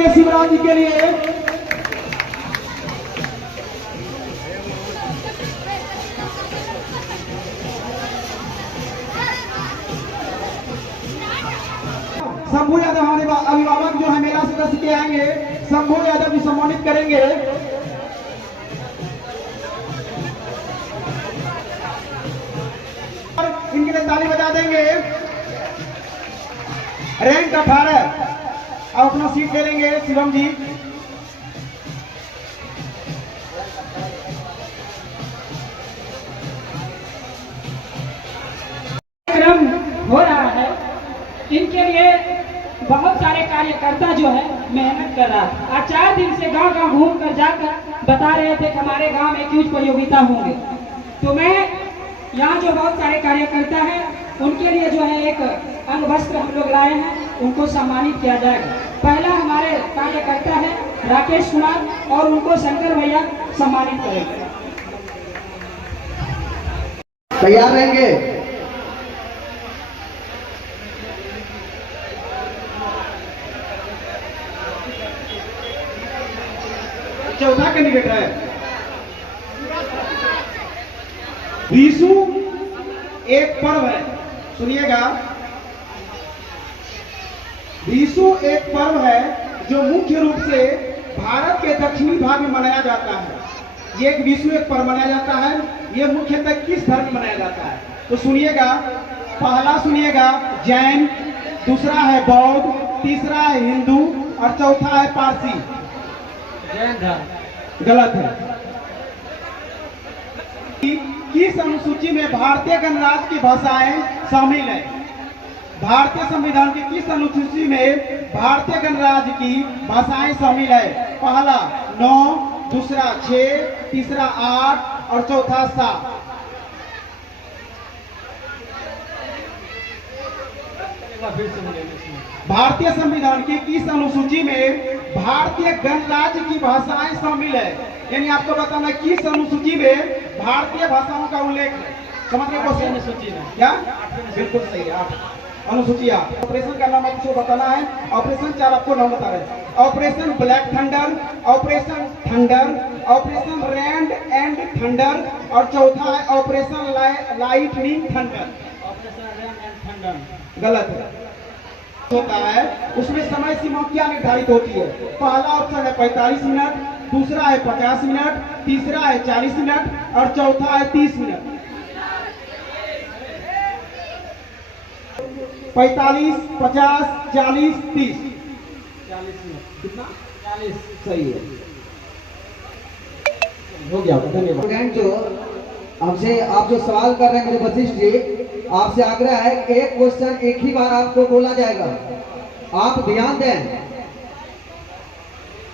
करेंगे शिवराज जी के लिए। शंभू यादव हमारे अभिभावक जो है मेला सदस्य के आएंगे, शंभू यादव जी सम्मानित करेंगे। इनके लिए ताली बजा देंगे। रैंक 18 अब अपना सीट ले लेंगे शिवम जी। कार्यक्रम हो रहा है, इनके लिए बहुत सारे कार्यकर्ता जो है मेहनत कर रहा है। आज 4 दिन से गांव गांव घूम कर जाकर बता रहे थे कि हमारे गांव में क्यूज प्रतियोगिता होंगे। तो मैं यहाँ जो बहुत सारे कार्यकर्ता हैं उनके लिए जो है एक अंग वस्त्र हम लोग लाए हैं, उनको सम्मानित किया जाएगा। पहला हमारे कार्यकर्ता है राकेश कुमार और उनको शंकर भैया सम्मानित करेंगे। तैयार रहेंगे। चौथा कैंडिडेट है विशु। एक पर्व है, सुनिएगा। विशु एक पर्व है जो मुख्य रूप से भारत के दक्षिणी भाग में मनाया जाता है। ये एक विशु एक पर्व मनाया जाता है। ये मुख्यतः किस धर्म में मनाया जाता है तो सुनिएगा। पहला सुनिएगा जैन, दूसरा है बौद्ध, तीसरा है हिंदू और चौथा है पारसी। जैन धर्म गलत है। किस अनुसूची में भारतीय गणराज्य की भाषाएं शामिल है? भारतीय संविधान की किस अनुसूची में भारतीय गणराज्य की भाषाएं शामिल है? पहला 9, दूसरा 6, तीसरा 8 और चौथा 7। भारतीय संविधान की किस अनुसूची में भारतीय गणराज्य की भाषाएं शामिल है? यानी आपको बताना है किस अनुसूची में भारतीय भाषाओं का उल्लेख है। समझ रहे हो? अनुसूची में क्या? बिल्कुल सही है, 8 अनुसूची। ऑपरेशन का नाम आपको बताना है। ऑपरेशन 4 आपको नाम बता रहे हैं। Operation black thunder, operation thunder, operation rand and thunder और चौथा है operation lightning thunder. Operation rand and thunder गलत है। होता है उसमें समय सीमा क्या निर्धारित होती है? पहला ऑप्शन है 45 मिनट, दूसरा है 50 मिनट, तीसरा है 40 मिनट और चौथा है 30 मिनट। 45, 50, 40, 30। 40 मिनट। कितना? 40। सही है, हो गया। धन्यवाद। जो हमसे आप जो सवाल कर रहे हैं मेरे वशिष्ठ जी, आपसे आग्रह है कि एक क्वेश्चन एक ही बार आपको बोला जाएगा, आप ध्यान दें।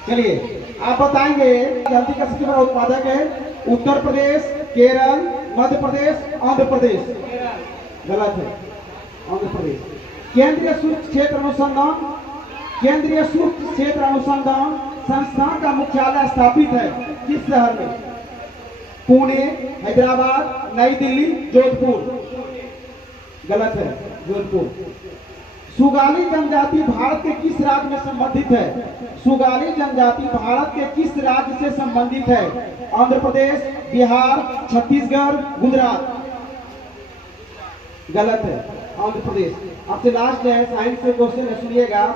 चलिए आप बताएंगे हल्दी का सबसे बड़ा उत्पादक है उत्तर प्रदेश, केरल, मध्य प्रदेश, आंध्र प्रदेश। गलत है, आंध्र प्रदेश। केंद्रीय शुल्क क्षेत्र अनुसंधान, केंद्रीय शुल्क क्षेत्र अनुसंधान संस्थान का मुख्यालय स्थापित है किस शहर में? पुणे, हैदराबाद, नई दिल्ली, जोधपुर। गलत है, जोधपुर। सुगाली जनजाति भारत के किस राज्य में संबंधित है? सुगाली जनजाति भारत के किस राज्य से संबंधित है? आंध्र प्रदेश, बिहार, छत्तीसगढ़, गुजरात। गलत है, आंध्र प्रदेश। आपसे लास्ट है, साइंस से क्वेश्चन है, सुनिएगा।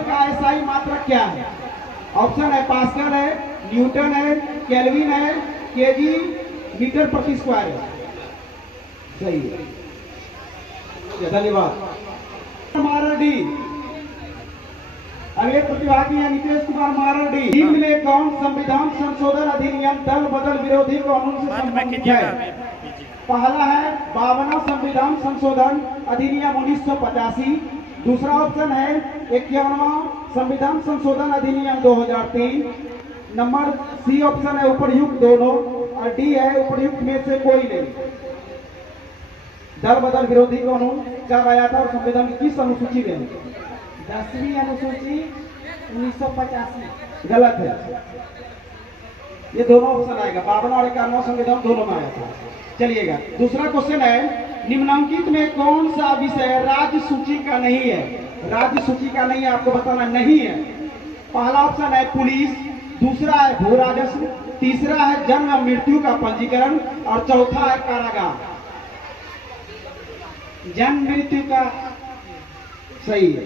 का एसआई मात्रक क्या है? ऑप्शन है पास्कल है, न्यूटन है, केल्विन है, केजी मीटर प्रति स्क्वायर है। सही है, धन्यवाद। मारडी। अगले प्रतिभागी हैं नीतीश कुमार मारडी। हिंद में कौन संविधान संशोधन अधिनियम दल बदल विरोधी कानून से संबंधित है? पहला है 52वां संविधान संशोधन अधिनियम 1985। दूसरा ऑप्शन है 51वां संविधान संशोधन अधिनियम 2003। नंबर सी ऑप्शन है उपरयुक्त दोनों और डी है उपरयुक्त में से कोई नहीं। दल बदल विरोधी कानून कब आया था और संविधान की किस अनुसूची में? 10वीं अनुसूची 1985। गलत है, ये दोनों ऑप्शन आएगा, 52 और 51 संविधान दोनों में आया था। चलिएगा, दूसरा क्वेश्चन है, निम्नलिखित में कौन सा विषय राज्य सूची का नहीं है? राज्य सूची का नहीं है, आपको बताना नहीं है। पहला ऑप्शन है पुलिस, दूसरा है भू राजस्व, तीसरा है जन्म और मृत्यु का पंजीकरण और चौथा है कारागार। जन्म मृत्यु का सही है।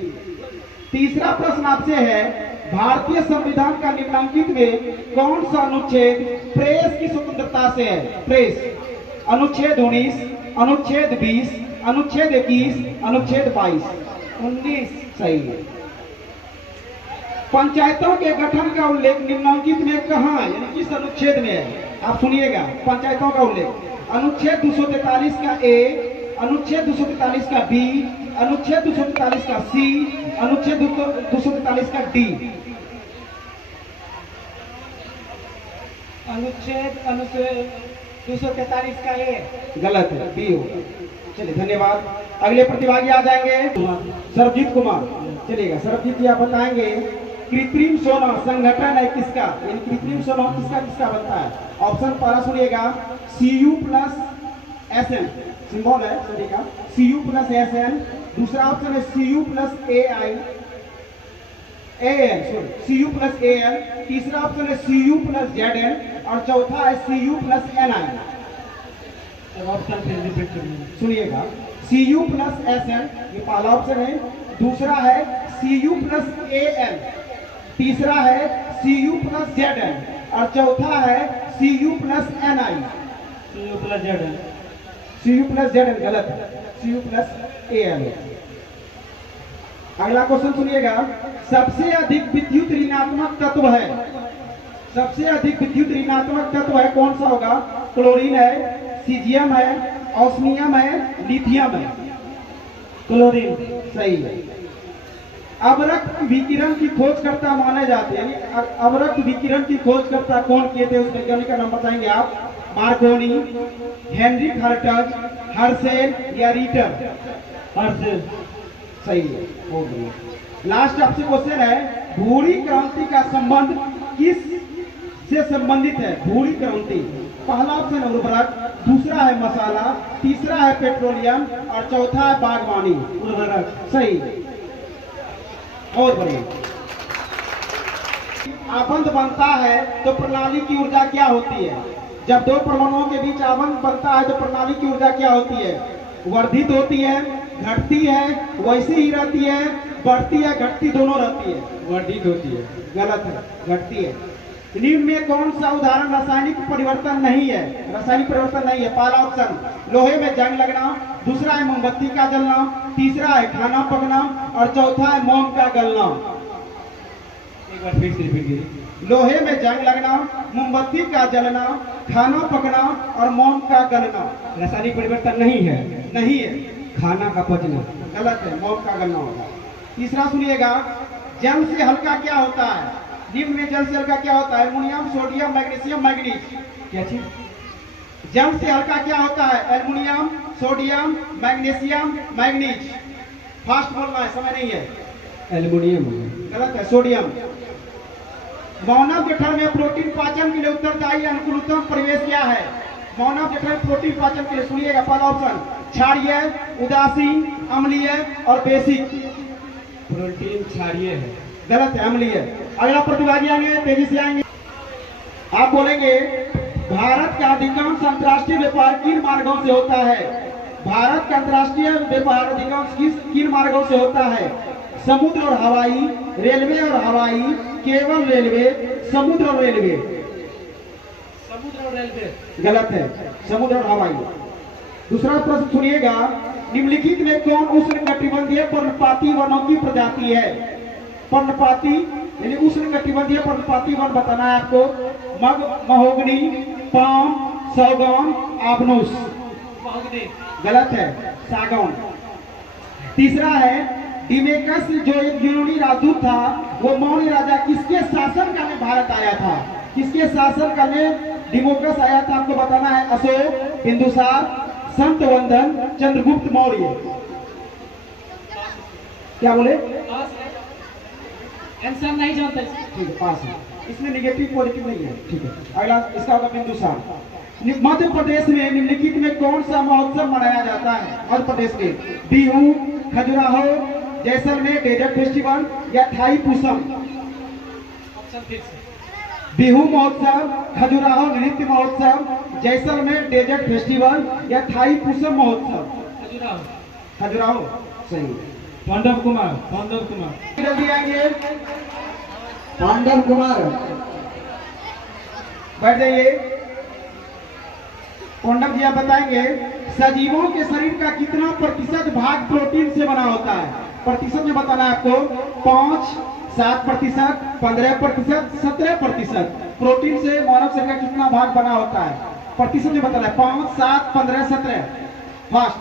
तीसरा प्रश्न आपसे है, भारतीय संविधान का निम्नलिखित में कौन सा अनुच्छेद प्रेस की स्वतंत्रता से है? प्रेस, अनुच्छेद 19, अनुच्छेद 20, अनुच्छेद 21, अनुच्छेद 22, 19 सही है। पंचायतों के गठन का उल्लेख निम्नलिखित में कहाँ है, यानी किस अनुच्छेद में है? आप सुनिएगा, पंचायतों का उल्लेख अनुच्छेद 243 का ए, अनुच्छेद 243 का बी, अनुच्छेद 243 का सी, अनुच्छेद 243 का डी। अनुच्छेद 243 का ए गलत है, बी होगा। चलिए धन्यवाद। अगले प्रतिभागी आ जाएंगे सरबजीत कुमार। चलिएगा सरबजीत जी, आप बताएंगे कृत्रिम सोना संगठन है किसका? यानी कृत्रिम सोना किसका किसका बनता है? ऑप्शन पहला सुनिएगा, Cu+Sn सिंबल है सॉरी का, Cu+Sn। दूसरा ऑप्शन है Cu+Ai, Cu+An। तीसरा ऑप्शन है Cu+Zn और चौथा है Cu+Ni। ऑप्शन फिर रिपीट करिए। सुनिएगा, Cu+Sn ये पहला ऑप्शन है, दूसरा है Cu+An, तीसरा है Cu+Zn और चौथा है Cu+Ni। Cu+Zn गलत है, Cu+An। अगला क्वेश्चन सुनिएगा, सबसे अधिक विद्युत ऋणात्मक तत्व है, सबसे अधिक विद्युत ऋणात्मक तत्व है कौन सा होगा? क्लोरीन है, सीजियम है, ऑस्मियम है, लिथियम है। क्लोरीन सही है। अवरक्त विकिरण की खोजकर्ता माने जाते हैं, यानी अवरक्त विकिरण की खोजकर्ता कौन किए थे? उस वैज्ञानिक का नाम बताएंगे आप? मार्कोनी, हेनरिक हर्टज, हर्शेल या रीटर? हर्शेल सही है, हो गया। लास्ट आपसे क्वेश्चन है, भूरी क्रांति का संबंध किस से संबंधित है? भूरी क्रांति, पहला ऑप्शन है उर्वरक, दूसरा है मसाला, तीसरा है पेट्रोलियम और चौथा है बागवानी। उर्वरक सही, और बढ़िया। आबंध बनता है तो प्रणाली की ऊर्जा क्या होती है? जब दो परमाणुओं के बीच आबंध बनता है तो प्रणाली की ऊर्जा क्या होती है? वर्धित होती है, घटती है, वैसी ही रहती है, बढ़ती है, घटती दोनों रहती है? वर्धित होती है, गलत है, घटती है। निम्न में कौन सा उदाहरण रासायनिक परिवर्तन नहीं है? रासायनिक परिवर्तन नहीं है। पहला ऑप्शन लोहे में जंग लगना, दूसरा है मोमबत्ती का जलना, तीसरा है खाना पकना और चौथा है मोम का गलना। एक बार फिर से रिपीट कीजिए। लोहे में जंग लगना, मोमबत्ती का जलना, खाना पकना और मोम का गलना। रासायनिक परिवर्तन नहीं है, नहीं है, खाना का पचना। गलत है, मोम का गलना होगा। तीसरा सुनिएगा, जल से हल्का क्या होता है? निम्न में जल से हल्का क्या होता है? Aluminium, sodium, magnesium, manganese. क्या चीज? जल से हल्का क्या होता है? Aluminium, sodium, magnesium, manganese. Fast बोलना है, समय नहीं है। एल्युमिनियम गलत है, सोडियम। मानव जठर में प्रोटीन पाचन के लिए उत्तरदायी अनुकूलतम परिवेश क्या है? मानव जठर प्रोटीन पाचन के लिए सुनिएगा, पहला ऑप्शन क्षारीय, उदासीन, अम्लीय और बेसिक। प्रोटीन क्षारीय है, गलत है, अम्लीय। अगला प्रतिभागी आएंगे, तेजी से आएंगे। आप बोलेंगे भारत का अधिकांश अंतर्राष्ट्रीय व्यापार किन मार्गों से होता है? भारत का अंतर्राष्ट्रीय व्यापार अधिकांश किन मार्गों से होता है? समुद्र और हवाई, रेलवे और हवाई, केवल रेलवे, समुद्र और रेलवे। समुद्र और रेलवे गलत है, समुद्र और हवाई। दूसरा प्रश्न सुनिएगा, निम्नलिखित में कौन उष्णकटिबंधीय पर्णपाती वनों की प्रजाति है? पर्णपाती यानी उष्णकटिबंधीय पर्णपाती वन बताना है आपको। महोगनी, पाम, सागौन, आबनूस। गलत है, सागौन। तीसरा है डिमेकस, जो एक यूनानी राजदूत था, वो मौर्य राजा किसके शासनकाल में भारत आया था? किसके शासनकाल में डिमोकस आया था? आपको बताना है। अशोक, बिंदुसार, संतवंदन, चंद्रगुप्त मौर्य। क्या बोले? आंसर नहीं जानते। ठीक है, पास है। इसमें निगेटिव पॉजिटिव नहीं है। ठीक है, अगला इसका होगा बिंदुसार। मध्य प्रदेश में निम्नलिखित में कौन सा महोत्सव मनाया जाता है? मध्य प्रदेश में बिहू, खजुराहो, जैसलमेर डेजर्ट फेस्टिवल या थाई पुसम? बिहू महोत्सव, खजुराहो नृत्य महोत्सव, जैसलमेर डेजर्ट फेस्टिवल या थाई पुसम महोत्सव? खजुराहो सही है। पांडव कुमार जल्दी आएंगे, पांडव कुमार बैठ जाइए। पांडव जी आप बताएंगे सजीवों के शरीर का कितना प्रतिशत भाग प्रोटीन से बना होता है? प्रतिशत में बताना है आपको। 5, 7%, 15%, 17%। प्रोटीन से मानव शरीर का कितना भाग बना होता है? प्रतिशत में बताना है। 5, 7, 15, 17। फास्ट,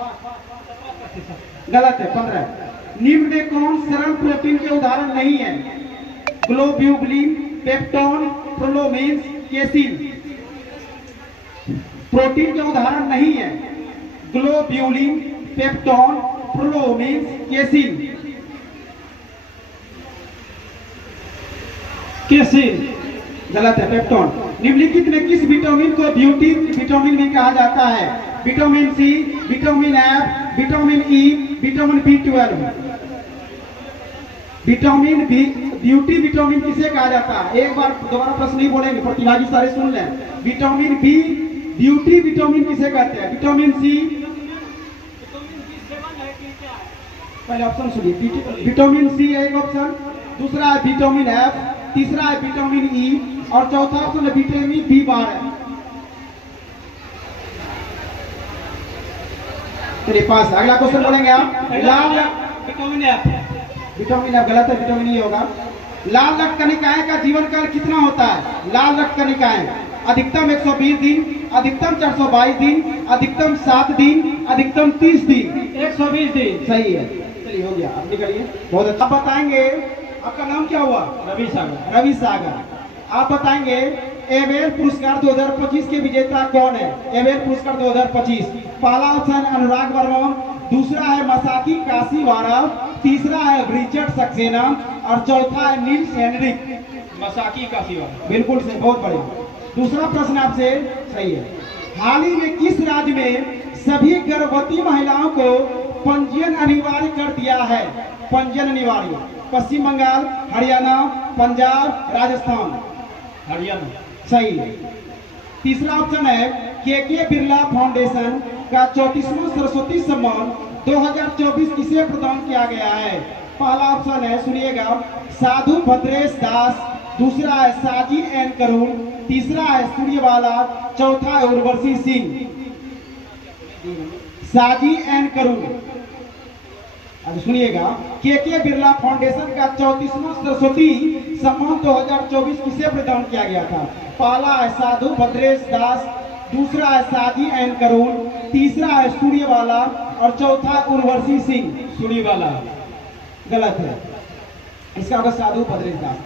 गलत है। 15। निम्न में कौन सरल प्रोटीन के उदाहरण नहीं है? Globulin, peptone, prolamin, casein? Protein के उदाहरण नहीं है। Globulin, peptone, prolamin, casein? गलत है, पेप्टोन। निम्नलिखित में किस विटामिन को ब्यूटी विटामिन भी कहा जाता है? Vitamin C, vitamin F, vitamin E, vitamin B12? Vitamin B beauty vitamin किसे कहा जाता है? एक बार दोबारा प्रश्न नहीं बोलेंगे, प्रतिभागी सारे सुन लें। विटामिन बी ब्यूटी विटामिन किसे कहते हैं? विटामिन सी, पहले ऑप्शन सुनिए। विटामिन सी है एक ऑप्शन, दूसरा है विटामिन एफ, तीसरा है विटामिन ई और चौथा ऑप्शन है विटामिन B12। चलिए पास। अगला क्वेश्चन बोलेंगे आप। लाल विटामिन एफ गलत है, विटामिन ई होगा। लाल रक्त कणिकाएं का जीवन काल कितना होता है? लाल रक्त कणिकाएं अधिकतम 120 दिन, अधिकतम 422 दिन, अधिकतम 7 दिन, अधिकतम 30 दिन? 120 दिन सही है। चलिए हो गया, आप निकलिए। बहुत अच्छा। आप बताएंगे आपका नाम क्या हुआ? रवि सागर। आप बताएंगे एवेल पुरस्कार 2025 के विजेता कौन है? एवेल पुरस्कार 2025। पहला ऑप्शन अनुराग वर्मा, दूसरा है मसाकी काशीवारा, तीसरा है रिचर्ड सक्सेना और चौथा है नील्स हेनरिक। मसाकी काशीवारा बिल्कुल सही, बहुत बढ़िया। दूसरा प्रश्न आपसे सही है। हाल ही में किस राज्य में सभी गर्भवती महिलाओं को पंजीयन अनिवार्य कर दिया है? पंजीयन अनिवार्य? पश्चिम बंगाल, हरियाणा, पंजाब, राजस्थान? हरियाणा सही है। तीसरा ऑप्शन है के बिरला फाउंडेशन का 34वां सरस्वती सम्मान 2024 किसे प्रदान किया गया है? पहला ऑप्शन है, सुनिएगा, साधु भद्रेश दास, दूसरा है साजी एन करुण, तीसरा है सूर्यवाला, चौथा है उर्वशी सिंह। साजी एन करुण। अब सुनिएगा, के बिरला फाउंडेशन का 34वां सरस्वती सम्मान 2024 किसे प्रदान किया गया था? पहला है साधु भद्रेश दास, दूसरा है साजी एन करुण, तीसरा है सूर्यवाला और चौथा उर्वशी सिंह। सूर्यवाला गलत है, इसका होगा साधु भद्रेश दास।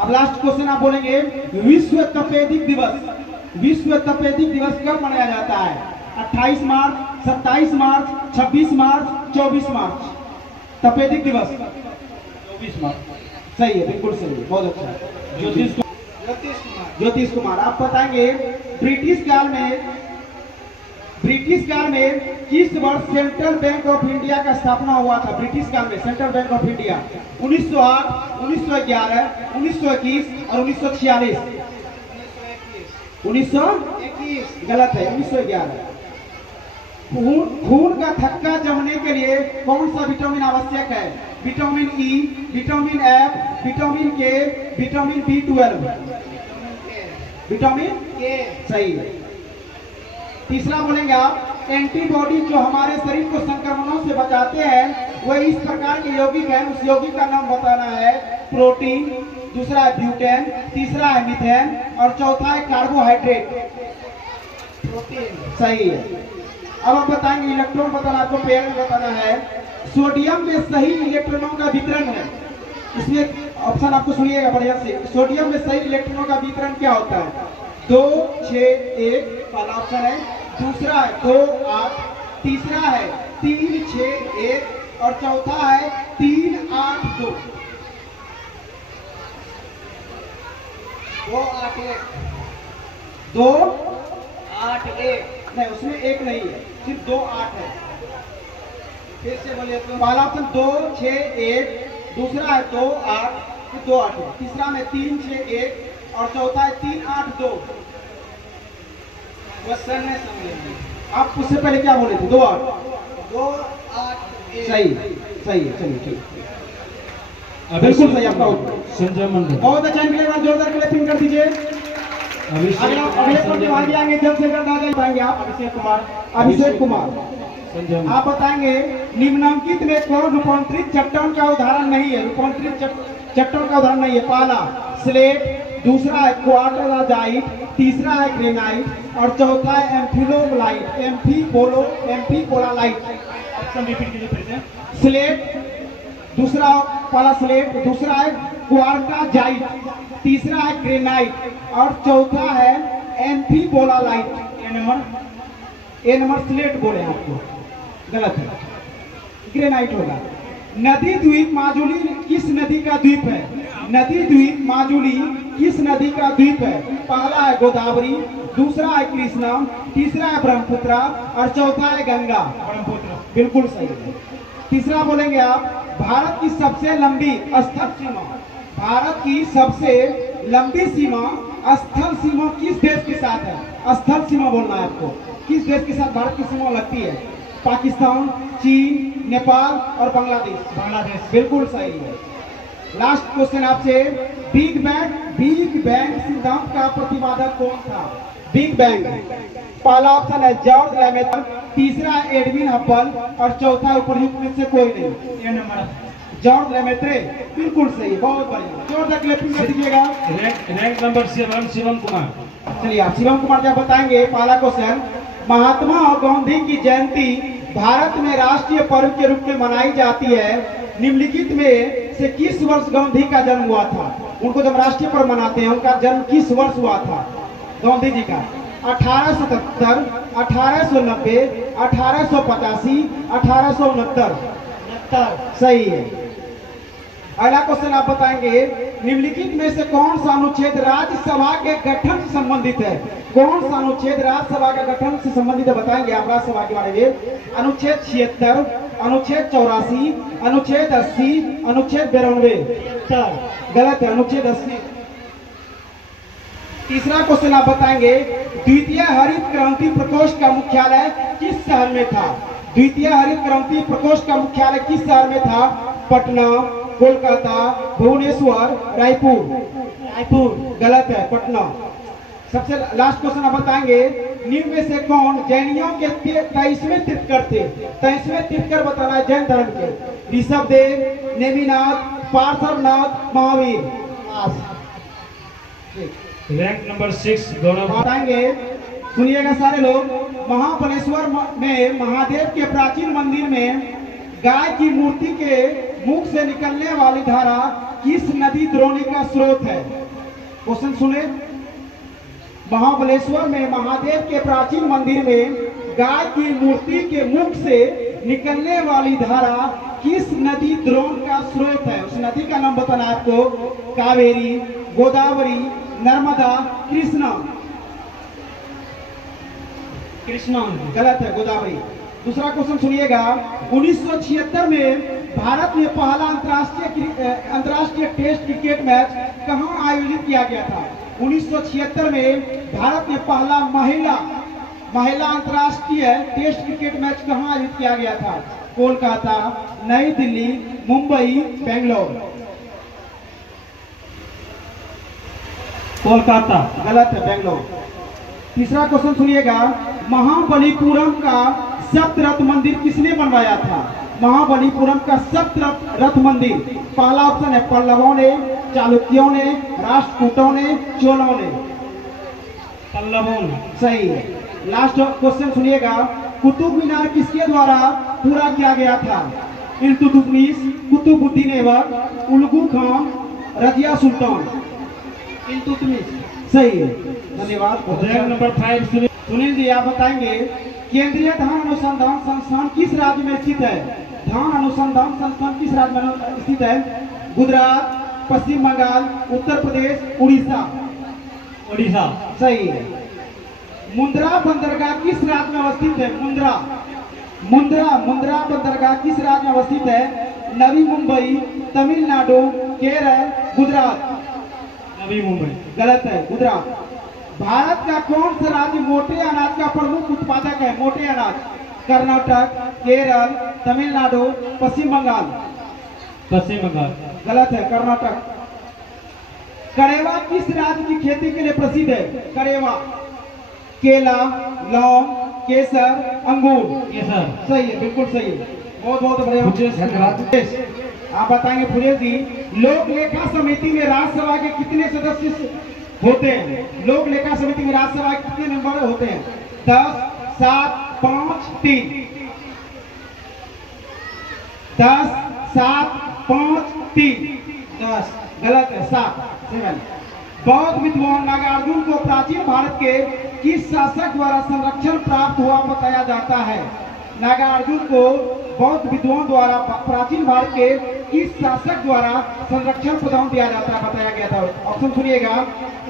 अब लास्ट क्वेश्चन आप बोलेंगे विश्व तपेदिक दिवस। विश्व तपेदिक दिवस कब मनाया जाता है? 28 मार्च, 27 मार्च, 26 मार्च, 24 मार्च? तपेदिक दिवस 24 मार्च। सही है, बिल्कुल सही है, बहुत अच्छा। ज्योतिष कुमार। आप बताएंगे ब्रिटिश काल में किस वर्ष सेंट्रल बैंक ऑफ इंडिया का स्थापना हुआ था? ब्रिटिश काल में सेंट्रल बैंक ऑफ इंडिया 1908, 1911, 1921 और 1946? 1921 गलत है, 1911। खून का थक्का जमने के लिए कौन सा विटामिन आवश्यक है? Vitamin E, vitamin F, vitamin के, विटामिन B12? विटामिन के सही है। तीसरा बोलेंगे आप, एंटीबॉडी जो हमारे शरीर को संक्रमणों से बचाते हैं वह इस प्रकार के यौगिक है, उस यौगिक का नाम बताना है। प्रोटीन, दूसरा है ब्यूटेन, तीसरा है मीथेन और चौथा है कार्बोहाइड्रेट? प्रोटीन सही है। अब आप बताएंगे इलेक्ट्रॉन बताना, आपको पेयर में बताना है। सोडियम में सही इलेक्ट्रॉनों का वितरण है, इसमें ऑप्शन आपको सुनिएगा बढ़िया से। सोडियम में सही इलेक्ट्रॉनों का वितरण क्या होता है? 2, 6, 1 पहला ऑप्शन है, दूसरा है 2, 8, तीसरा है 3, 6, 1 और चौथा है 3, 8, 2। 2 8 1 नहीं, उसमें एक नहीं है, सिर्फ 2 8 है। फिर से बोलिए तो पहला ऑप्शन 2 6 1, दूसरा है 2 8, फिर 2 8 है, तीसरा में 3 6 1 और चौथा है 3 8 2। क्वेश्चन में समझिए, आप उससे पहले क्या बोले थे? 2 8 सही सही है, चलिए ठीक, बिल्कुल सही आपका उत्तर। संजय मंडल। बहुत अच्छा, इनके लिए जोरदार क्लैपिंग कर दीजिए। अगले प्रतिभागी आएंगे, जल्द से जल्द आ जाएंगे आप। अभिषेक कुमार संजय मंडल। आप बताएंगे निम्नलिखित में कौन रूपांतरित चट्टान का उदाहरण नहीं है? रूपांतरित चट्टान का उदाहरण नहीं है। पहला स्लेट, दूसरा है क्वार्टराजाइट, तीसरा है ग्रेनाइट और चौथा है एम्फिलोलाइट, एम्फीपोलाइट। ऑप्शन रिपीट कीजिए फिर से। स्लेट, दूसरा पहला स्लेट, दूसरा है क्वार्टाजाइट, तीसरा है ग्रेनाइट और चौथा है एम्फीपोलाइट। ए नंबर स्लेट बोले आपको, गलत है, ग्रेनाइट होगा। नदी द्वीप माजुली किस नदी का द्वीप है? नदी द्वीप माजुली किस नदी का द्वीप है? पहला है गोदावरी, दूसरा है कृष्णा, तीसरा है ब्रह्मपुत्र और चौथा है गंगा। ब्रह्मपुत्र। बिल्कुल सही है। तीसरा बोलेंगे आप, भारत की सबसे लंबी स्थल सीमा, भारत की सबसे लंबी सीमा स्थल सीमा किस देश के साथ है? स्थल सीमा बोलना है आपको, किस देश के साथ भारत की सीमा लगती है? पाकिस्तान, चीन, नेपाल और बांग्लादेश। बिल्कुल सही है। लास्ट क्वेश्चन आपसे, बिग बैंग सिद्धांत का प्रतिपादक कौन था? बिग बैंग, पहला ऑप्शन है जॉर्ज लैमेटर, तीसरा है एडविन हब्बल और चौथा उपर्युक्त में से कोई नहीं। ये नंबर जॉर्ज लैमेट्रे। बिल्कुल सही, बहुत बढ़िया, जोरदार क्लैपिंग कर दीजिएगा। Rank number 7 Shivam Kumar. चलिए आप शिवम कुमार क्या बताएंगे? पहला क्वेश्चन, महात्मा गांधी की जयंती भारत में राष्ट्रीय पर्व के रूप में मनाई जाती है, निम्नलिखित में से किस वर्ष गांधी का जन्म हुआ था? उनको जब राष्ट्रीय पर्व मनाते हैं, उनका जन्म किस वर्ष हुआ था गांधी जी का? 1877, 1890, 1885, 1869। सही है। अगला क्वेश्चन आप बताएंगे, निम्नलिखित में से कौन सा अनुच्छेद राज्यसभा के गठन से संबंधित है? कौन सा अनुच्छेद राज्यसभा के गठन से संबंधित है? बताएंगे आप राज्यसभा के बारे में। अनुच्छेद 76, अनुच्छेद 84, अनुच्छेद 80, अनुच्छेद 92। गलत है, अनुच्छेद 80। तीसरा क्वेश्चन आप बताएंगे, द्वितीय हरित क्रांति प्रकोष्ठ का मुख्यालय किस शहर में था? द्वितीय हरित क्रांति प्रकोष्ठ का मुख्यालय किस शहर में था? पटना, कोलकाता, भुवनेश्वर, रायपुर। गलत है, पटना। सबसे लास्ट क्वेश्चन आप बताएंगे, निम्न में से कौन जैनियों के 23वें तीर्थकर थे? 23वें तीर्थकर बताना है जैन धर्म के। ऋषभदेव, नेमिनाथ, पार्श्वनाथ, महावीर। रैंक नंबर 6 गौरव। बताएंगे, सुनिएगा सारे लोग। महाबलेश्वर में महादेव के प्राचीन मंदिर में गाय की मूर्ति के मुख से निकलने वाली धारा किस नदी द्रोणी का स्रोत है? क्वेश्चन सुने। महाबलेश्वर में महादेव के प्राचीन मंदिर में गाय की मूर्ति के मुख से निकलने वाली धारा किस नदी द्रोण का स्रोत है? उस नदी का नाम बताना आपको। कावेरी, गोदावरी, नर्मदा, कृष्णा। गलत है, गोदावरी। दूसरा क्वेश्चन सुनिएगा, 1976 में भारत में पहला अंतर्राष्ट्रीय टेस्ट क्रिकेट मैच कहां आयोजित किया गया था? 1976 में भारत में पहला महिला अंतर्राष्ट्रीय टेस्ट क्रिकेट मैच कहां आयोजित किया गया था? कोलकाता, नई दिल्ली, मुंबई, बेंगलोर। कोलकाता। गलत है, बेंगलोर। तीसरा क्वेश्चन सुनिएगा, महाबलीपुरम का सप्तरथ मंदिर किसने बनवाया था? महाबलीपुरम का सप्तरथ मंदिर, पहला ऑप्शन है पल्लवों ने, चालुक्यों ने, राष्ट्रकूटों ने, चोलों ने। पल्लवों ने। सही है। लास्ट क्वेश्चन सुनिएगा, कुतुब मीनार किसके द्वारा पूरा किया गया था? इल्तुतमिश, कुतुबुद्दीन ऐबक, उलगू खान, रजिया सुल्तान। इल्तुतमिश। सही है, धन्यवाद। रैंक नंबर 5 सुनील जी आप बताएंगे, केंद्रीय धान अनुसंधान संस्थान किस राज्य में स्थित है? धान अनुसंधान संस्थान किस राज्य में स्थित है? गुजरात, पश्चिम बंगाल, उत्तर प्रदेश, उड़ीसा। उड़ीसा। सही है। मुंद्रा बंदरगाह किस राज्य में अवस्थित है? मुंद्रा मुंद्रा बंदरगाह किस राज्य में अवस्थित है? नवी मुंबई, तमिलनाडु, केरल, गुजरात। नवी मुंबई। गलत है, गुजरात। भारत का कौन सा राज्य मोटे अनाज का प्रमुख उत्पादक है? मोटे अनाज। कर्नाटक, केरल, तमिलनाडु, पश्चिम बंगाल। पश्चिम बंगाल। गलत है, कर्नाटक। करेवा किस राज्य की खेती के लिए प्रसिद्ध है? करेवा। केला, लौंग, केसर, अंगूर। केसर। सही है, बिल्कुल सही है। बहुत बहुत बढ़िया। धन्यवाद। आप बताएंगे फुलेश जी, लोक लेखा समिति में राज्यसभा के कितने सदस्य होते हैं? लोक लेखा समिति में राज्यसभा के कितने मेंबर होते हैं? 10, 7, 5, 3। 10, 7, 5, 3। 10। गलत है, 7, 7। बौद्ध विद्वान नागार्जुन को प्राचीन भारत के किस शासक द्वारा संरक्षण प्राप्त हुआ बताया जाता है? नागार्जुन को बौद्ध विद्वान द्वारा प्राचीन भारत के किस शासक द्वारा संरक्षण प्रदान दिया जाता है बताया गया था? ऑप्शन सुनिएगा।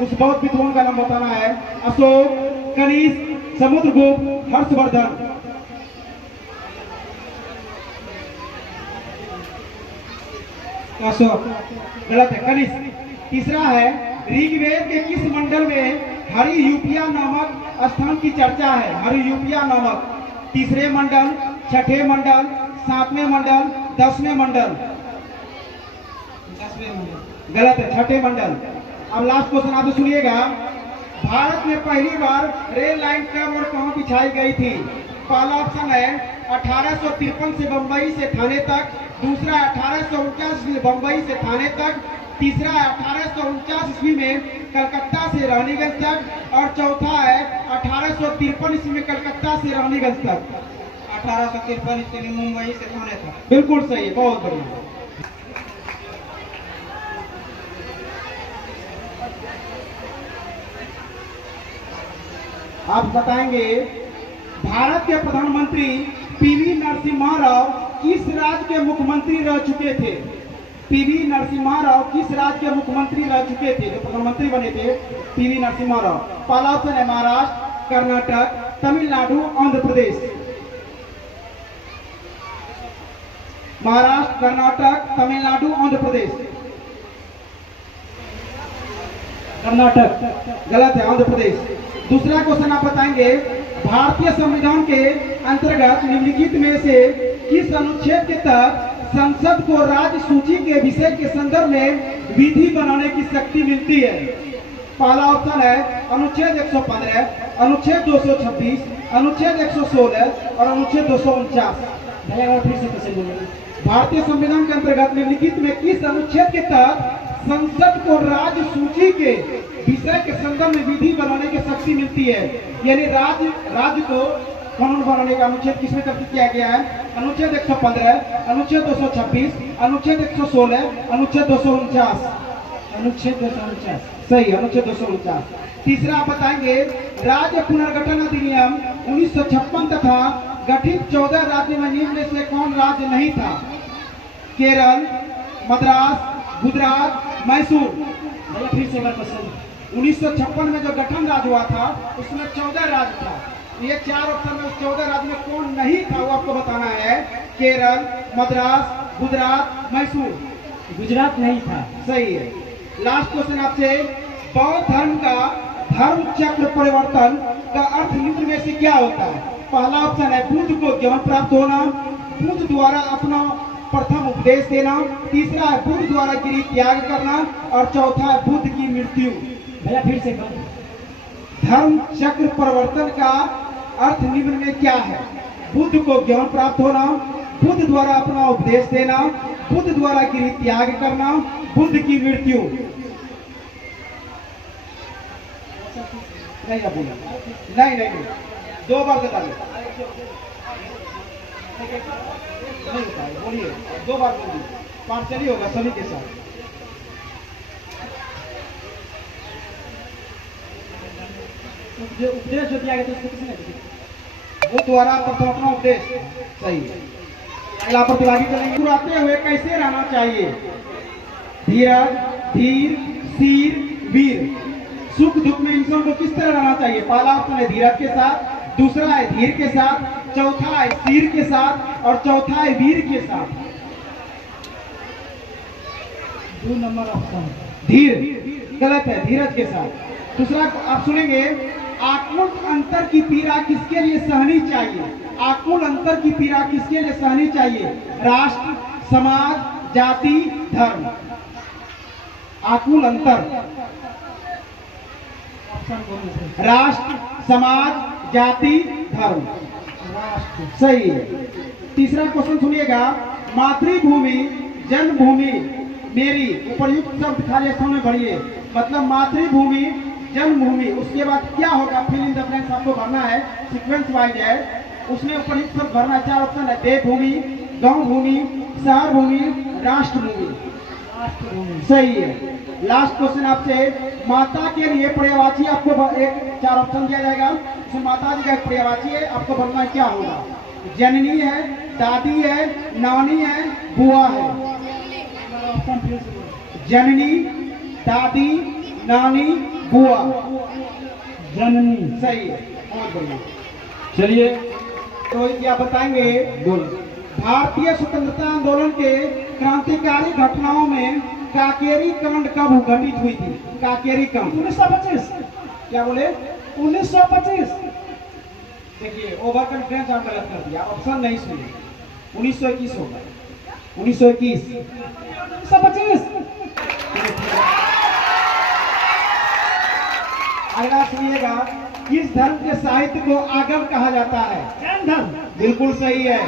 उस बौद्ध विद्वान का नाम बताना है। अशोक, कनिष्क, समुद्रगुप्त, हर्षवर्धन। अशोक। गलत है, कनिष्क। तीसरा है, ऋग्वेद के किस मंडल में हरियूपिया नामक स्थान की चर्चा है? हरियूपिया नामक। तीसरे मंडल, छठे मंडल, 7वें मंडल, 10वें मंडल। 10वें मंडल। गलत है, छठे मंडल। अब लास्ट क्वेश्चन आप सुनिएगा। भारत में पहली बार रेल लाइन कब और कहां बिछाई गई थी? पहला ऑप्शन है 1853 से बंबई से थाने तक। दूसरा 1849 से बंबई से थाने तक। तीसरा है 1849 ईस्वी में कलकत्ता से रानीगंज तक। और चौथा है 1853 ईस्वी में कलकत्ता से रानीगंज तक। 1853 ईस्वी में मुंबई से थाने तक। बिल्कुल सही, बहुत बढ़िया। आप बताएंगे भारत के प्रधानमंत्री पीवी नरसिम्हा राव किस राज्य के मुख्यमंत्री रह चुके थे? पीवी नरसिम्हा राव किस राज्य के मुख्यमंत्री रह चुके थे? जो प्रधानमंत्री बने थे पीवी नरसिम्हा राव। पहला ऑप्शन है महाराष्ट्र, कर्नाटक, तमिलनाडु, आंध्र प्रदेश। महाराष्ट्र, कर्नाटक, तमिलनाडु, आंध्र प्रदेश। कर्नाटक। गलत है, आंध्र प्रदेश। दूसरा क्वेश्चन आप बताएंगे भारतीय संविधान के अंतर्गत निम्नलिखित में से किस अनुच्छेद के तहत संसद को राज्य सूची के विषय के संदर्भ में विधि बनाने की शक्ति मिलती है? पहला ऑप्शन है अनुच्छेद 115, अनुच्छेद 226, अनुच्छेद 116 और अनुच्छेद 249। भैया फिर से क्वेश्चन बोलिए। भारतीय संविधान के अंतर्गत निम्नलिखित में किस अनुच्छेद के तहत संसद को राज्य सूची के विषय के संदर्भ में विधि बनाने की शक्ति मिलती है? यानी राज्य को कानून बनाने का अनुच्छेद किसमें तरतीब किया गया है? अनुच्छेद 115, अनुच्छेद 226, अनुच्छेद 116, अनुच्छेद 249। अनुच्छेद 249। सही, अनुच्छेद 249। तीसरा आप बताएंगे राज्य पुनर्गठन अधिनियम 1956 तथा गठित 14 राज्य में निम्न में से कौन राज्य नहीं था? केरल, मद्रास, गुजरात, मैसूर। भैया फिर से क्वेश्चन। 1956 में जो गठन राज्य हुआ था उसमें 14 राज्य था। ये 4 ऑप्शन में उस 14 राज्य में कौन नहीं था वो आपको बताना है। केरल, मद्रास, गुजरात, मैसूर। गुजरात नहीं था। सही है। लास्ट क्वेश्चन आपसे, बौद्ध धर्म का धर्म चक्र परिवर्तन का अर्थ निम्न में से क्या होता है? पहला ऑप्शन है बुद्ध को ज्ञान प्राप्त होना, बुद्ध द्वारा अपना प्रथम उपदेश देना। तीसरा है बुद्ध द्वारा गिरि त्याग करना। और चौथा है बुद्ध की मृत्यु। भैया फिर से धर्म चक्र परिवर्तन का अर्थ निम्न में क्या है? बुद्ध को ज्ञान प्राप्त होना, बुद्ध द्वारा अपना उपदेश देना, बुद्ध द्वारा गिरि त्याग करना, बुद्ध की मृत्यु। नहीं आप बोला नहीं नहीं, 2 बार बता दो। नहीं बताए, बोलिए 2 बार बोलिए। पार्सली होगा सभी के साथ। जो उपदेश जो दिया गया था उसको किसने दिया? वो द्वारा प्रथम अपना उपदेश। सही है। अगला प्रतिभागी चलेंगे। मुस्कुराते हुए कैसे रहना चाहिए? धीरज, धीर, सीर, वीर। सुख दुख में इंसान को किस तरह रहना चाहिए? पहला ऑप्शन है धीरज के साथ, दूसरा है धीर के साथ, चौथा है शीर के साथ और चौथा है वीर के साथ। 2 नंबर ऑप्शन। धीर गलत है, धीरज के साथ। दूसरा आप सुनेंगे, आकुल अंतर की पीड़ा किसके लिए सहनी चाहिए? आकुल अंतर की पीड़ा किसके लिए सहनी चाहिए? राष्ट्र, समाज, जाति, धर्म। आकुल अंतर, ऑप्शन बोलने से। राष्ट्र, समाज, जाति, धर्म। राष्ट्र। सही है। तीसरा क्वेश्चन सुनिएगा, मातृभूमि जन्मभूमि मेरी, उपर्युक्त शब्द खाली स्थान में भरिए। मतलब मातृभूमि जन्मभूमि, उसके बाद क्या होगा? फिल इन द ब्लैंक्स आपको भरना है, सीक्वेंस वाइज है, उसमें उपर्युक्त शब्द भरना। 4 ऑप्शन है, देवभूमि, गांव भूमि, शहर भूमि, राष्ट्र भूमि। राष्ट्रभूमि। सही है। लास्ट क्वेश्चन आपसे, माता के लिए पर्यायवाची आपको एक 4 ऑप्शन दिया जाएगा, उसमें माता जी का एक पर्यायवाची है, आपको बनना क्या होगा? जननी है, दादी है, नानी है, बुआ है। ऑप्शन फिर से बोलो। जननी, दादी, नानी, बुआ। जननी। सही है, बहुत बढ़िया। चलिए तो क्या बताएंगे? भारतीय स्वतंत्रता आंदोलन के क्रांतिकारी घटनाओं में काकेरी कांड कब घटित हुई थी? काकेरी कांड 1925। क्या बोले? 1925। देखिए, ओवर कॉन्फिडेंस आप गलत कर दिया, ऑप्शन नहीं सुने। 1921 होगा, 1921। 1925। अगला सुनिएगा, किस धर्म के साहित्य को आगम कहा जाता है? जैन धर्म। बिल्कुल सही है।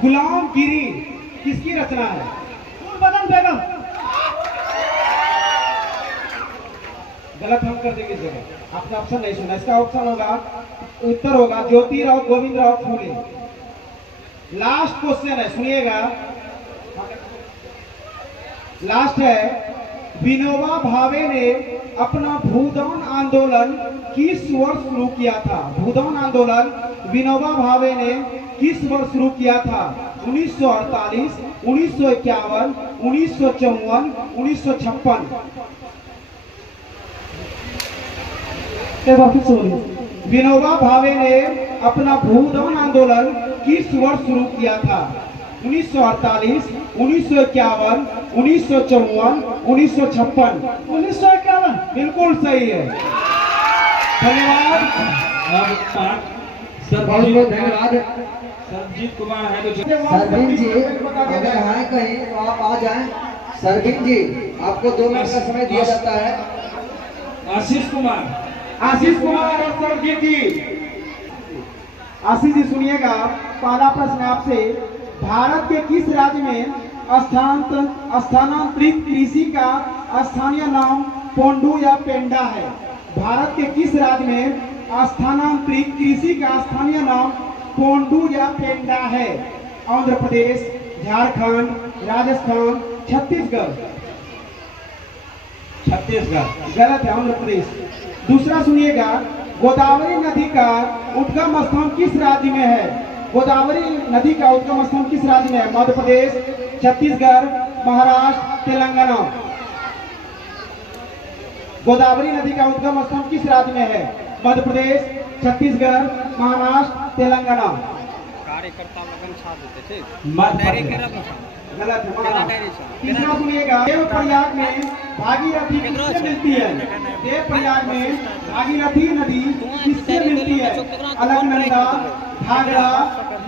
गुलामगिरी किसकी रचना है? बदन बेगम। गलत हम कर देंगे इस जगह, आपने ऑप्शन नहीं सुना। इसका ऑप्शन होगा, उत्तर होगा ज्योतिराव गोविंदराव फूले। लास्ट क्वेश्चन है, सुनिएगा, लास्ट है, विनोबा भावे ने अपना भूदान आंदोलन किस वर्ष शुरू किया था? भूदान आंदोलन विनोबा भावे ने किस वर्ष शुरू किया था? 1948, 1951, 1954, 1956। एक बार फिर से बोलिए। विनोबा भावे ने अपना भूदान आंदोलन किस वर्ष शुरू किया था? 1948, 1951, 1954, 1956। 1951। बिल्कुल सही है। धन्यवाद। अब पाठ बहुत बहुत धन्यवाद। सरजीत कुमार है तो सरवीन जी, अगर हैं कहीं तो आप आ जाएं। सरवीन जी, आपको 2 मिनट का समय दिया जाता है। आशीष कुमार। आशीष कुमार और सरजीत जी। आशीष जी सुनिएगा, पहला प्रश्न आपसे, भारत के किस राज्य में स्थानांतरित कृषि का स्थानीय नाम पोंडू या पेंडा है? भारत के किस राज्य में स्थानांतरित कृषि का स्थानीय नाम पोंडू या पेंडा है? आंध्र प्रदेश, झारखंड, राजस्थान, छत्तीसगढ़। छत्तीसगढ़। गलत है, आंध्र प्रदेश। दूसरा सुनिएगा, गोदावरी नदी का उद्गम स्थान किस राज्य में है? गोदावरी नदी का उद्गम स्थान किस राज्य में है? मध्य प्रदेश, छत्तीसगढ़, महाराष्ट्र, तेलंगाना। गोदावरी नदी का उद्गम स्थान किस राज्य में है? मध्य प्रदेश, छत्तीसगढ़, महाराष्ट्र, तेलंगाना। कार्यकर्ता लगन छा देते थे। मध्य डायरेक्ट प्रदेश। करब ना। गलत है, तेरा महाराष्ट्र। डायरेक्शन। तीसरा सुनिएगा, देवप्रयाग में भागीरथी किससे मिलती है? देवप्रयाग में भागीरथी नदी किससे मिलती है? अलकनंदा, घाघरा,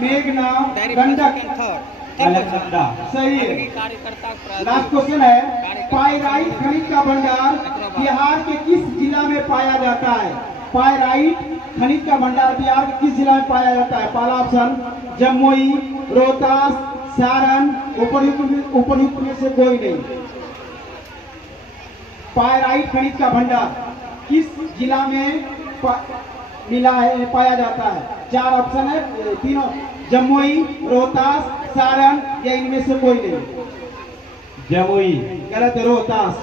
मेघना, गंडक। अलकनंदा। सही है। कार्यकर्ता लास्ट क्वेश्चन है, पाइराइट खनिज का भंडार बिहार के किस जिला में पाया जाता है? पाइराइट खनिज का भंडार बिहार के किस जिला में पाया जाता है? पहला ऑप्शन जमुई, रोहतास, सारण, उपयुक्त में से कोई नहीं। पाइराइट खनिज का भंडार किस जिला में मिला है, पाया जाता है? 4 ऑप्शन है, तीनों, जमुई, रोहतास, सारण या इनमें से कोई नहीं। जमुई। गलत है, रोहतास।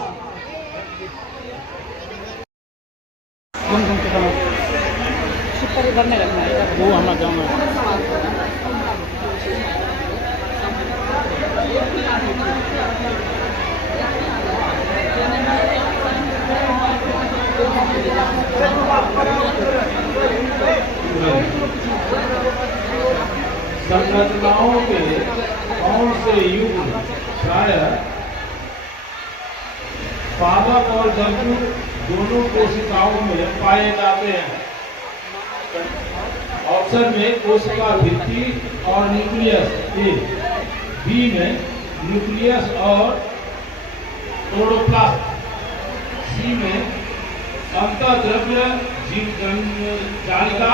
सुपर इधर में रखना है, वो हमारा गाँव में। संरचनाओं के कौन से युग्म प्राय पादप और जंतु दोनों कोशिकाओं में पाए जाते हैं? ऑप्शन में कोशिका भित्ति और न्यूक्लियस, ए। बी में न्यूक्लियस और क्लोरोप्लास्ट, सी में अंतःद्रव्य जालिका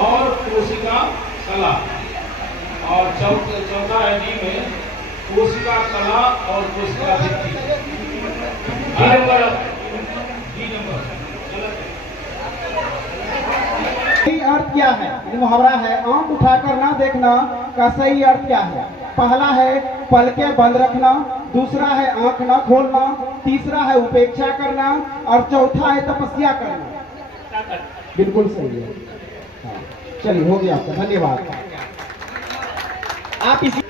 और कोशिका कला, और चौथा है डी में कोशिका कला और कोशिका भित्ति। डी नंबर गलत है। सही अर्थ क्या है? ये मुहावरा है, आंख उठाकर ना देखना का सही अर्थ क्या है? पहला है पलकें बंद रखना, दूसरा है आंख न खोलना, तीसरा है उपेक्षा करना और चौथा है तपस्या करना। बिल्कुल सही है। हाँ, चलिए हो गया आपका, धन्यवाद। आप इसी